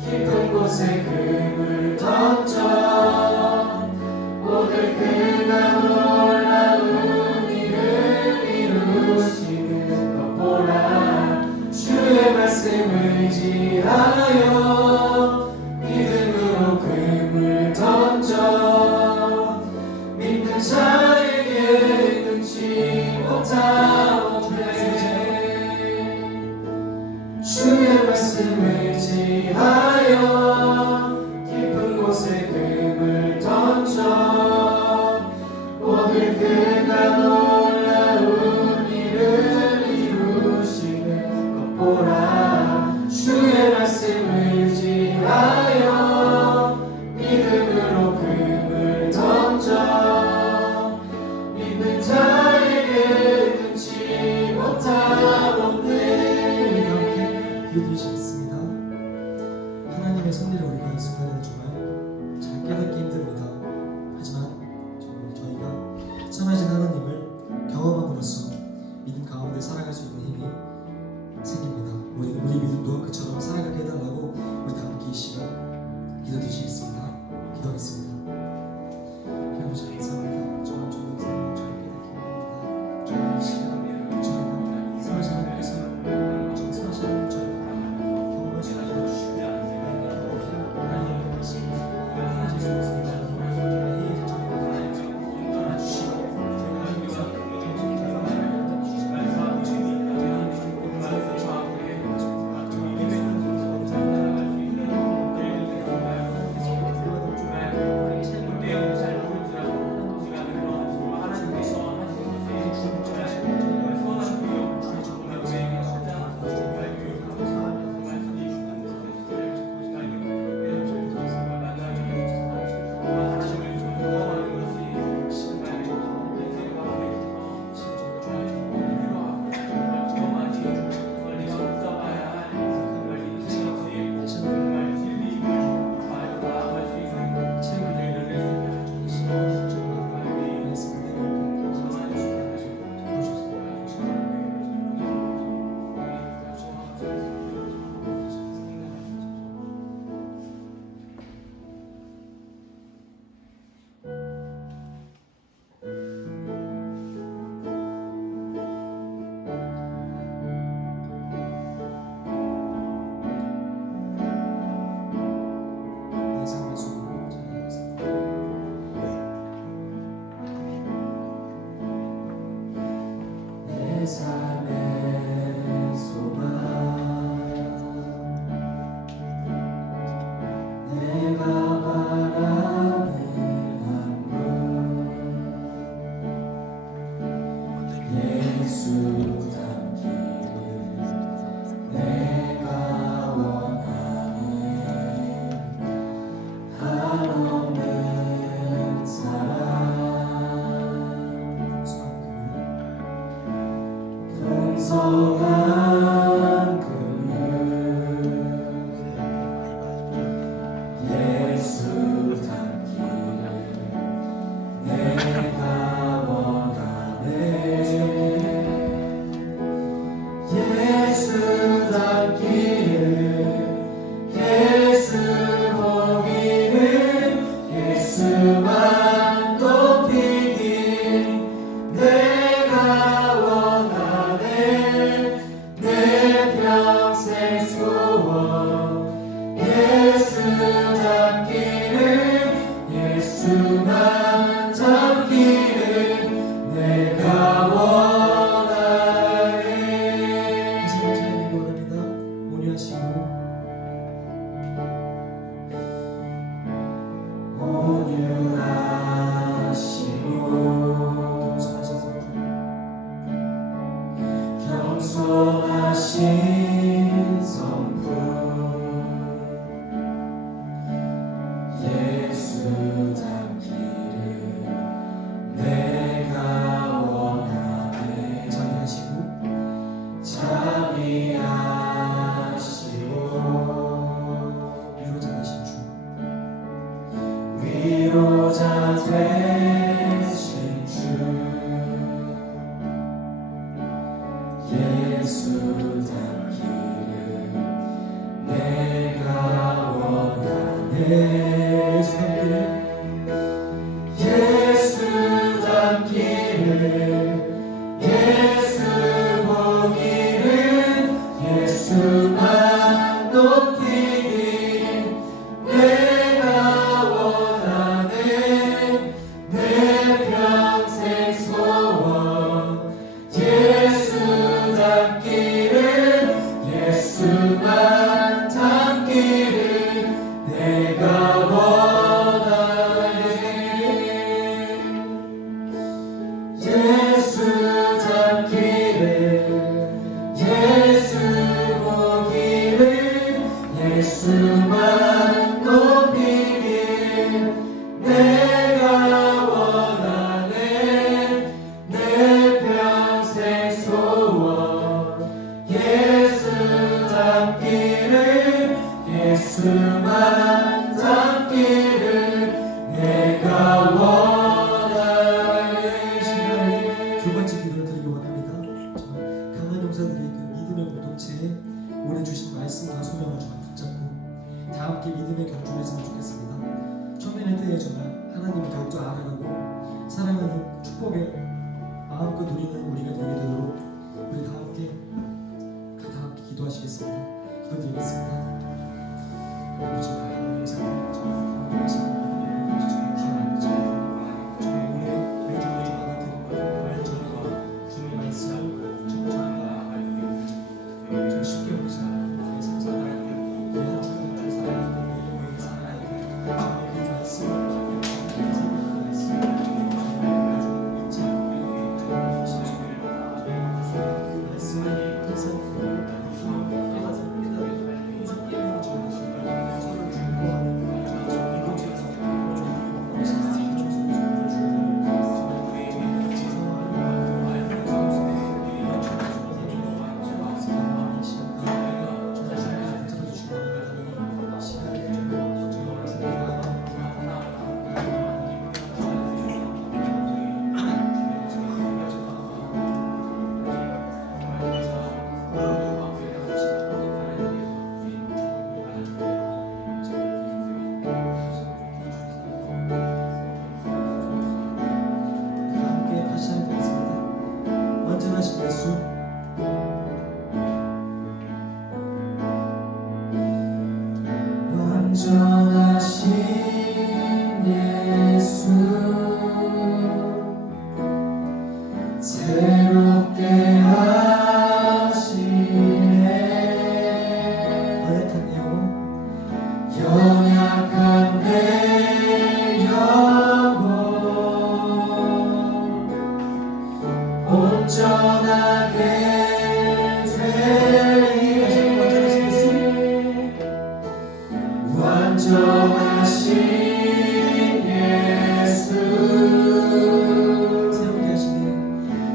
깊은 곳에 금을 던져 오늘 그가 놀라운 일을 이루시는 것 보라. 주의 말씀을 지하여 믿음으로 금을 던져 믿는 자 겸손하신 성품 예수 닮기를 내가 원하네. 자비하시고 위로자 되신 주, 위로자 되신 주 예수 닮기를 내가 원하네. 예수 닮기를 예수 보기를 예수만 높이길 내가 원하네. 내 평생 소원 예수 닮기를 예수만 닮기를 내가 원하네. 예수 닮기를 예수 보기를 예수만 높이길 내가 원하네. 내 평생 소원 예수 닮기를 예수만 닮기를 내가 원하네. 두 번째 기도를 드리기 원합니다. 정말 강한 용사들이 그 믿음의 공동체에 오래 주신 말씀과 소명을 정말 붙잡고 다 함께 믿음의 경주를 했으면 좋겠습니다. 청년의 때에 정말 하나님을 더욱더 알아가고 사랑하는 축복의 마음껏 누리는 우리가 되게 되도록 우리 다 함께 기도하시겠습니다. 기도드리겠습니다. 아버지 하나님 용사들 정말 완전하신 예수 새롭게 하시네. 연약한 내 영혼 온전하게 완전하신 예수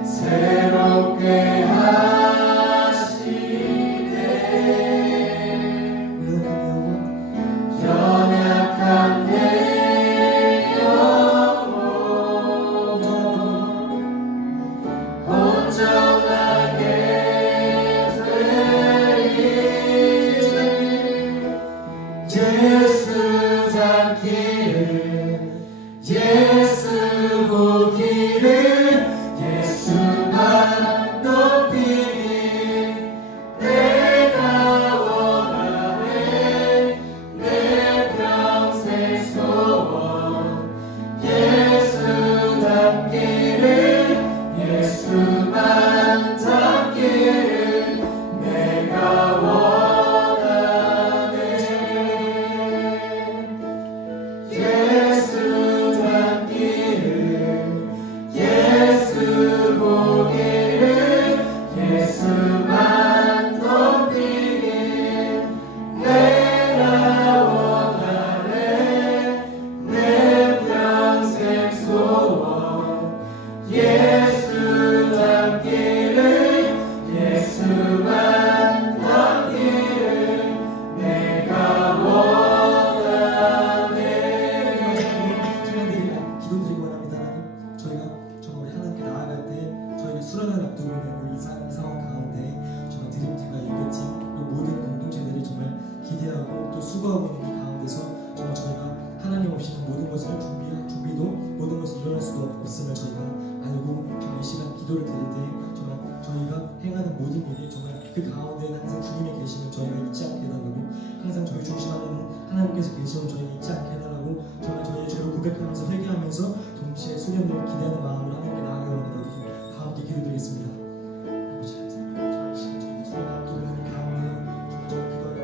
새롭게 하시네. 연약한 내 영혼 온전하게 예수 닮기를 예수 보기를 예수만 높이길 내가 원하네. 내 평생 소원 예수 닮기를 예수만 닮기를 내가 원하네. 예수 모든 것을 준비도 모든 것을 이뤄낼 수도 없음을 저희가 알고 이 시간 기도를 드릴 때 정말 저희가 행하는 모든 일이 정말 그 가운데는 항상 주님이 계심을 저희가 잊지 않게 해달라고, 항상 저희 중심하는 하나님께서 계심을 저희가 잊지 않게 해달라고, 정말 저희의 죄를 고백하면서 회개하면서 동시에 수련을 기대하는 마음으로 하나님께 나아가게 원합니다. 다 함께 기도드리겠습니다. 아버지 감사합니다. 저희 시간 저희 주님 앞에 오는 가운데 정말 저희 기도하는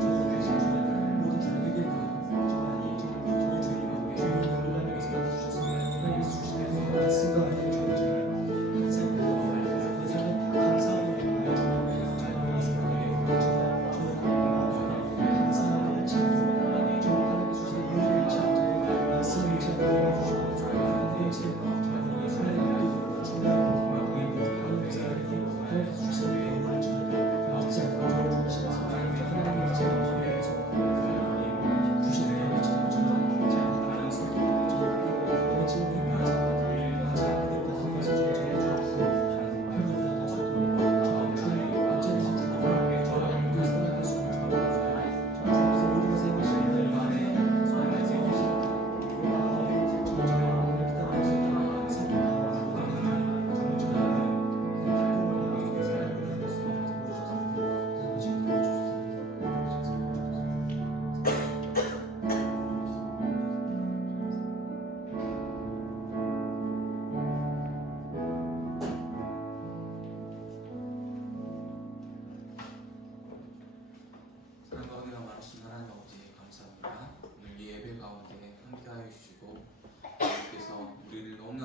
저희 계신 주님 모든 주의 회개를 하고 정말 이 저희 주님 하나님께서 만나주셨습니다. 하나님께서 주시는 말씀과 하나님의 저희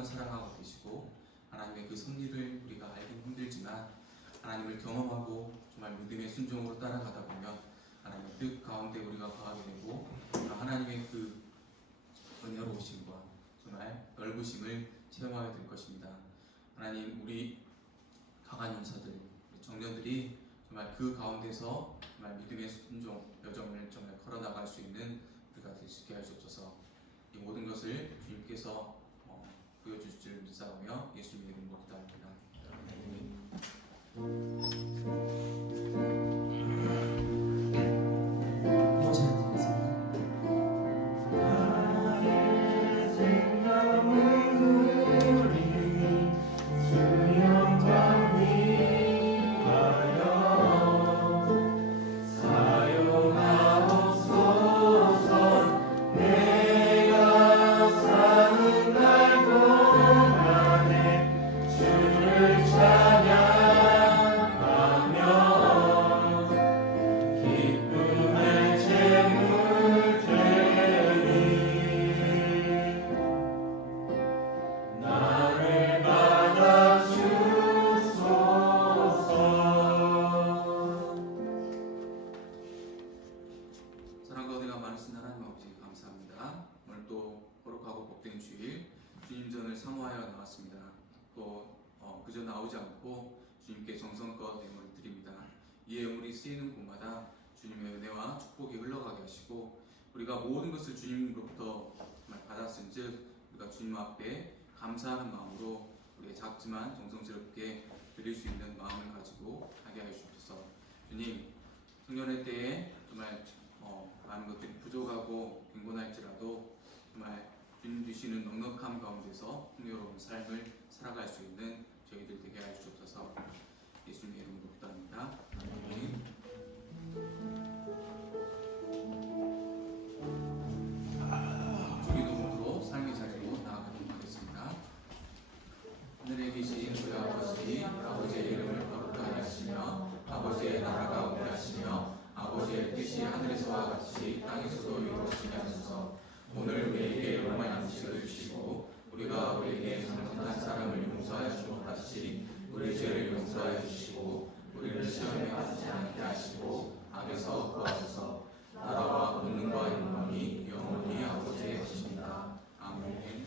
사랑하고 계시고 하나님의 그 섭리를 우리가 알긴 힘들지만 하나님을 경험하고 정말 믿음의 순종으로 따라가다 보면 하나님의 뜻 가운데 우리가 거하게 되고 하나님의 그 은혜로우심과 정말 넓으심을 체험하게 될 것입니다. 하나님, 우리 강한 용사들, 청년들이 정말 그 가운데서 정말 믿음의 순종 여정을 정말 걸어나갈 수 있는 우리가 될 수 있게 하시옵소서. 이 모든 것을 주님께서 보여주실 줄 믿사오며 예수님의 이름으로 기도합니다. 그저 나오지 않고 주님께 정성껏 예물을 드립니다. 이 예물이 쓰이는 곳마다 주님의 은혜와 축복이 흘러가게 하시고 우리가 모든 것을 주님으로부터 받았은즉 우리가 주님 앞에 감사하는 마음으로 우리의 작지만 정성스럽게 드릴 수 있는 마음을 가지고 하게 하여 주옵소서. 주님, 청년의 때에 정말 많은 것들이 부족하고 빈곤할지라도 정말 주님 주시는 넉넉함 가운데서 풍요로운 삶을 살아갈 수 있는 저희들 되게 하여 주옵소서. 예수님의 이름으로 기도합니다. 아멘. 주기도문으로 삶의 자리로 나아가도록 하겠습니다. 하늘에 계신 우리 아버지, 아버지의 이름을 거룩하게 하시며 아버지의 나라가 오게 하시며 아버지의 뜻이 하늘에서와 같이 땅에서도 이루어지게 하소서. 오늘 우리에게 일용할 양식을 주시고 우리가 우리에게 잘못한 사람을 용서하여 준 것 같이 우리 죄를 용서하여 주시고 우리를 시험에 받지 않게 하시고 악에서 구하소서. 나라와 권능과 영광이 영원히 아버지의 것입니다. 아멘.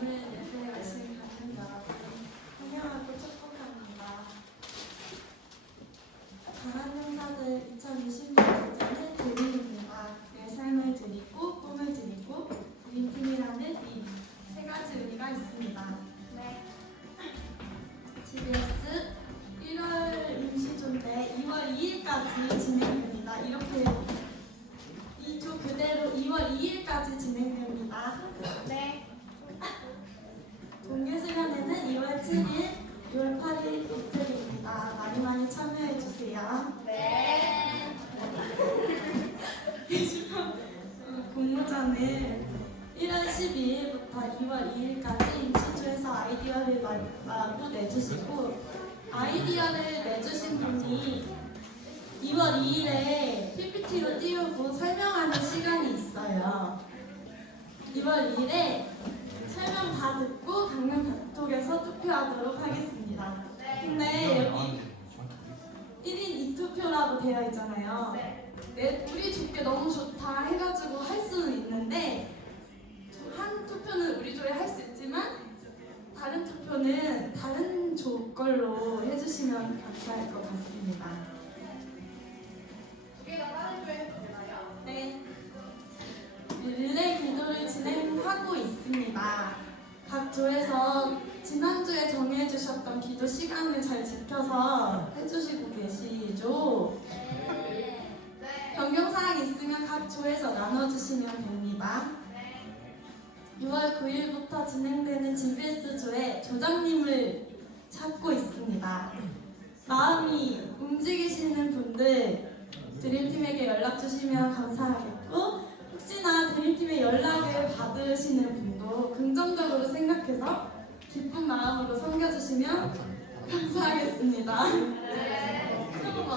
오늘 예수의 받을 2020년 주제는 드림입니다. 내 삶을 드리고 꿈을 드리고 드림팀이라는 이 세 가지 의미가 있습니다. GBS 1월 임시조인데 2월 2일까지 진행됩니다. 이렇게 이 조 그대로 2월 2일까지 진행됩니다. 동계수련회는 2월 7일, 6월 8일 이틀입니다. 많이 참여해주세요. 공모전은 1월 12일부터 2월 2일까지 임시조에서 아이디어를 마구 내주시고 아이디어를 내주신 분이 2월 2일에 PPT로 띄우고 설명하는 시간이 있어요. 2월 2일에 설명 다 듣고 강릉 각톡에서 투표하도록 하겠습니다. 근데 여기 1인 2투표라고 되어 있잖아요. 우리 조께 너무 좋다 해가지고 할 수는 있는데 한 투표는 우리 조에 할 수 있지만 다른 투표는 다른 조 걸로 해주시면 감사할 것 같습니다. 네. 릴레이 기도를 진행하고 있습니다. 각 조에서 지난주에 정해주셨던 기도 시간을 잘 지켜서 해주시고 계시죠? 변경사항 있으면 각 조에서 나눠주시면 됩니다. 6월 9일부터 진행되는 GBS조에 조장님을 찾고 있습니다. 마음이 움직이시는 분들 드림팀에게 연락 주시면 감사하겠고 혹시나 드림팀의 연락을 받으시는 분도 긍정적으로 생각해서 기쁜 마음으로 섬겨주시면 감사하겠습니다.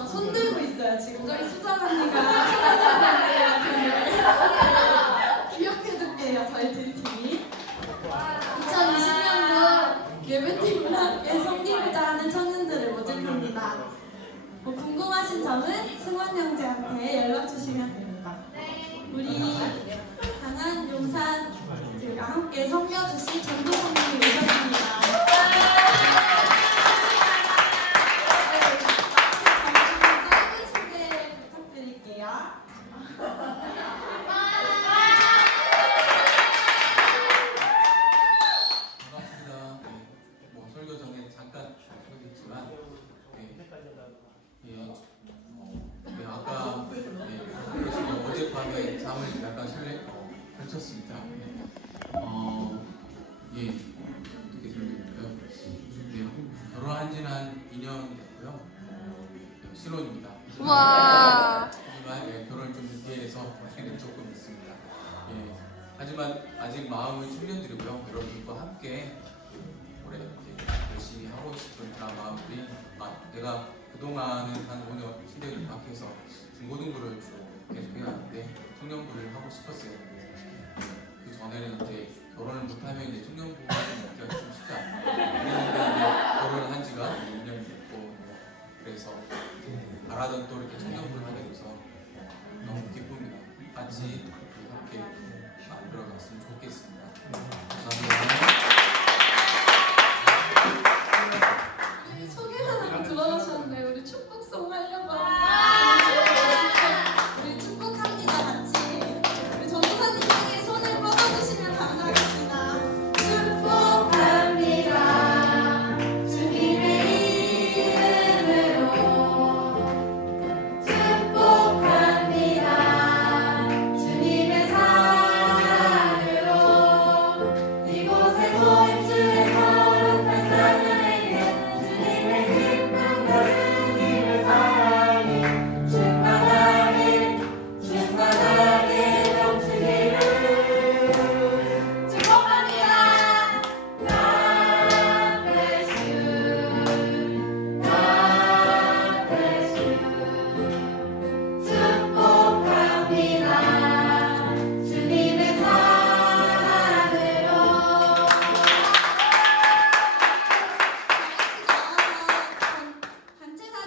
손 들고 있어요. 지금 저기 수정 언니가 기억해둘게요. 저희 드림팀이 2020년도 예배팀을 함께 섬기고자 하는 청년들을 모집합니다. 궁금하신 점은 승원 형제한테 연락 주시면 됩니다. 우리 강한 용사들과 함께 섬겨주신 전도사님이 오셨습니다. 짧은 소개 부탁드릴게요. 반갑습니다. 뭐 설교 전에 잠깐 설교했지만 아까 어젯밤에 잠을 약간 펼쳤습니다. 어떻게 설교했고요. 결혼한 지는 한 2년 됐고요. 신혼입니다. 와. 하지만 결혼을 좀 준비해서 고생이 조금 있습니다. 하지만 아직 마음을 충전드리고요. 여러분들과 함께 올해 이제 열심히 하고 싶은 그런 마음들이 내가 그동안은 한 5년 신대를 밖에서 중고등부를 주로 계속 해왔는데 청년부를 하고 싶었어요. 그 전에는 이제 결혼을 못하면 이제 청년부가 먹기가 좀 쉽지 않아요. 그런데 이제 결혼을 한 지가 2년 됐고 그래서 바라던 또 이렇게 청년부를 하게 돼서 너무 기쁩니다. 같이 함께 만들어갔으면 좋겠습니다. 감사합니다.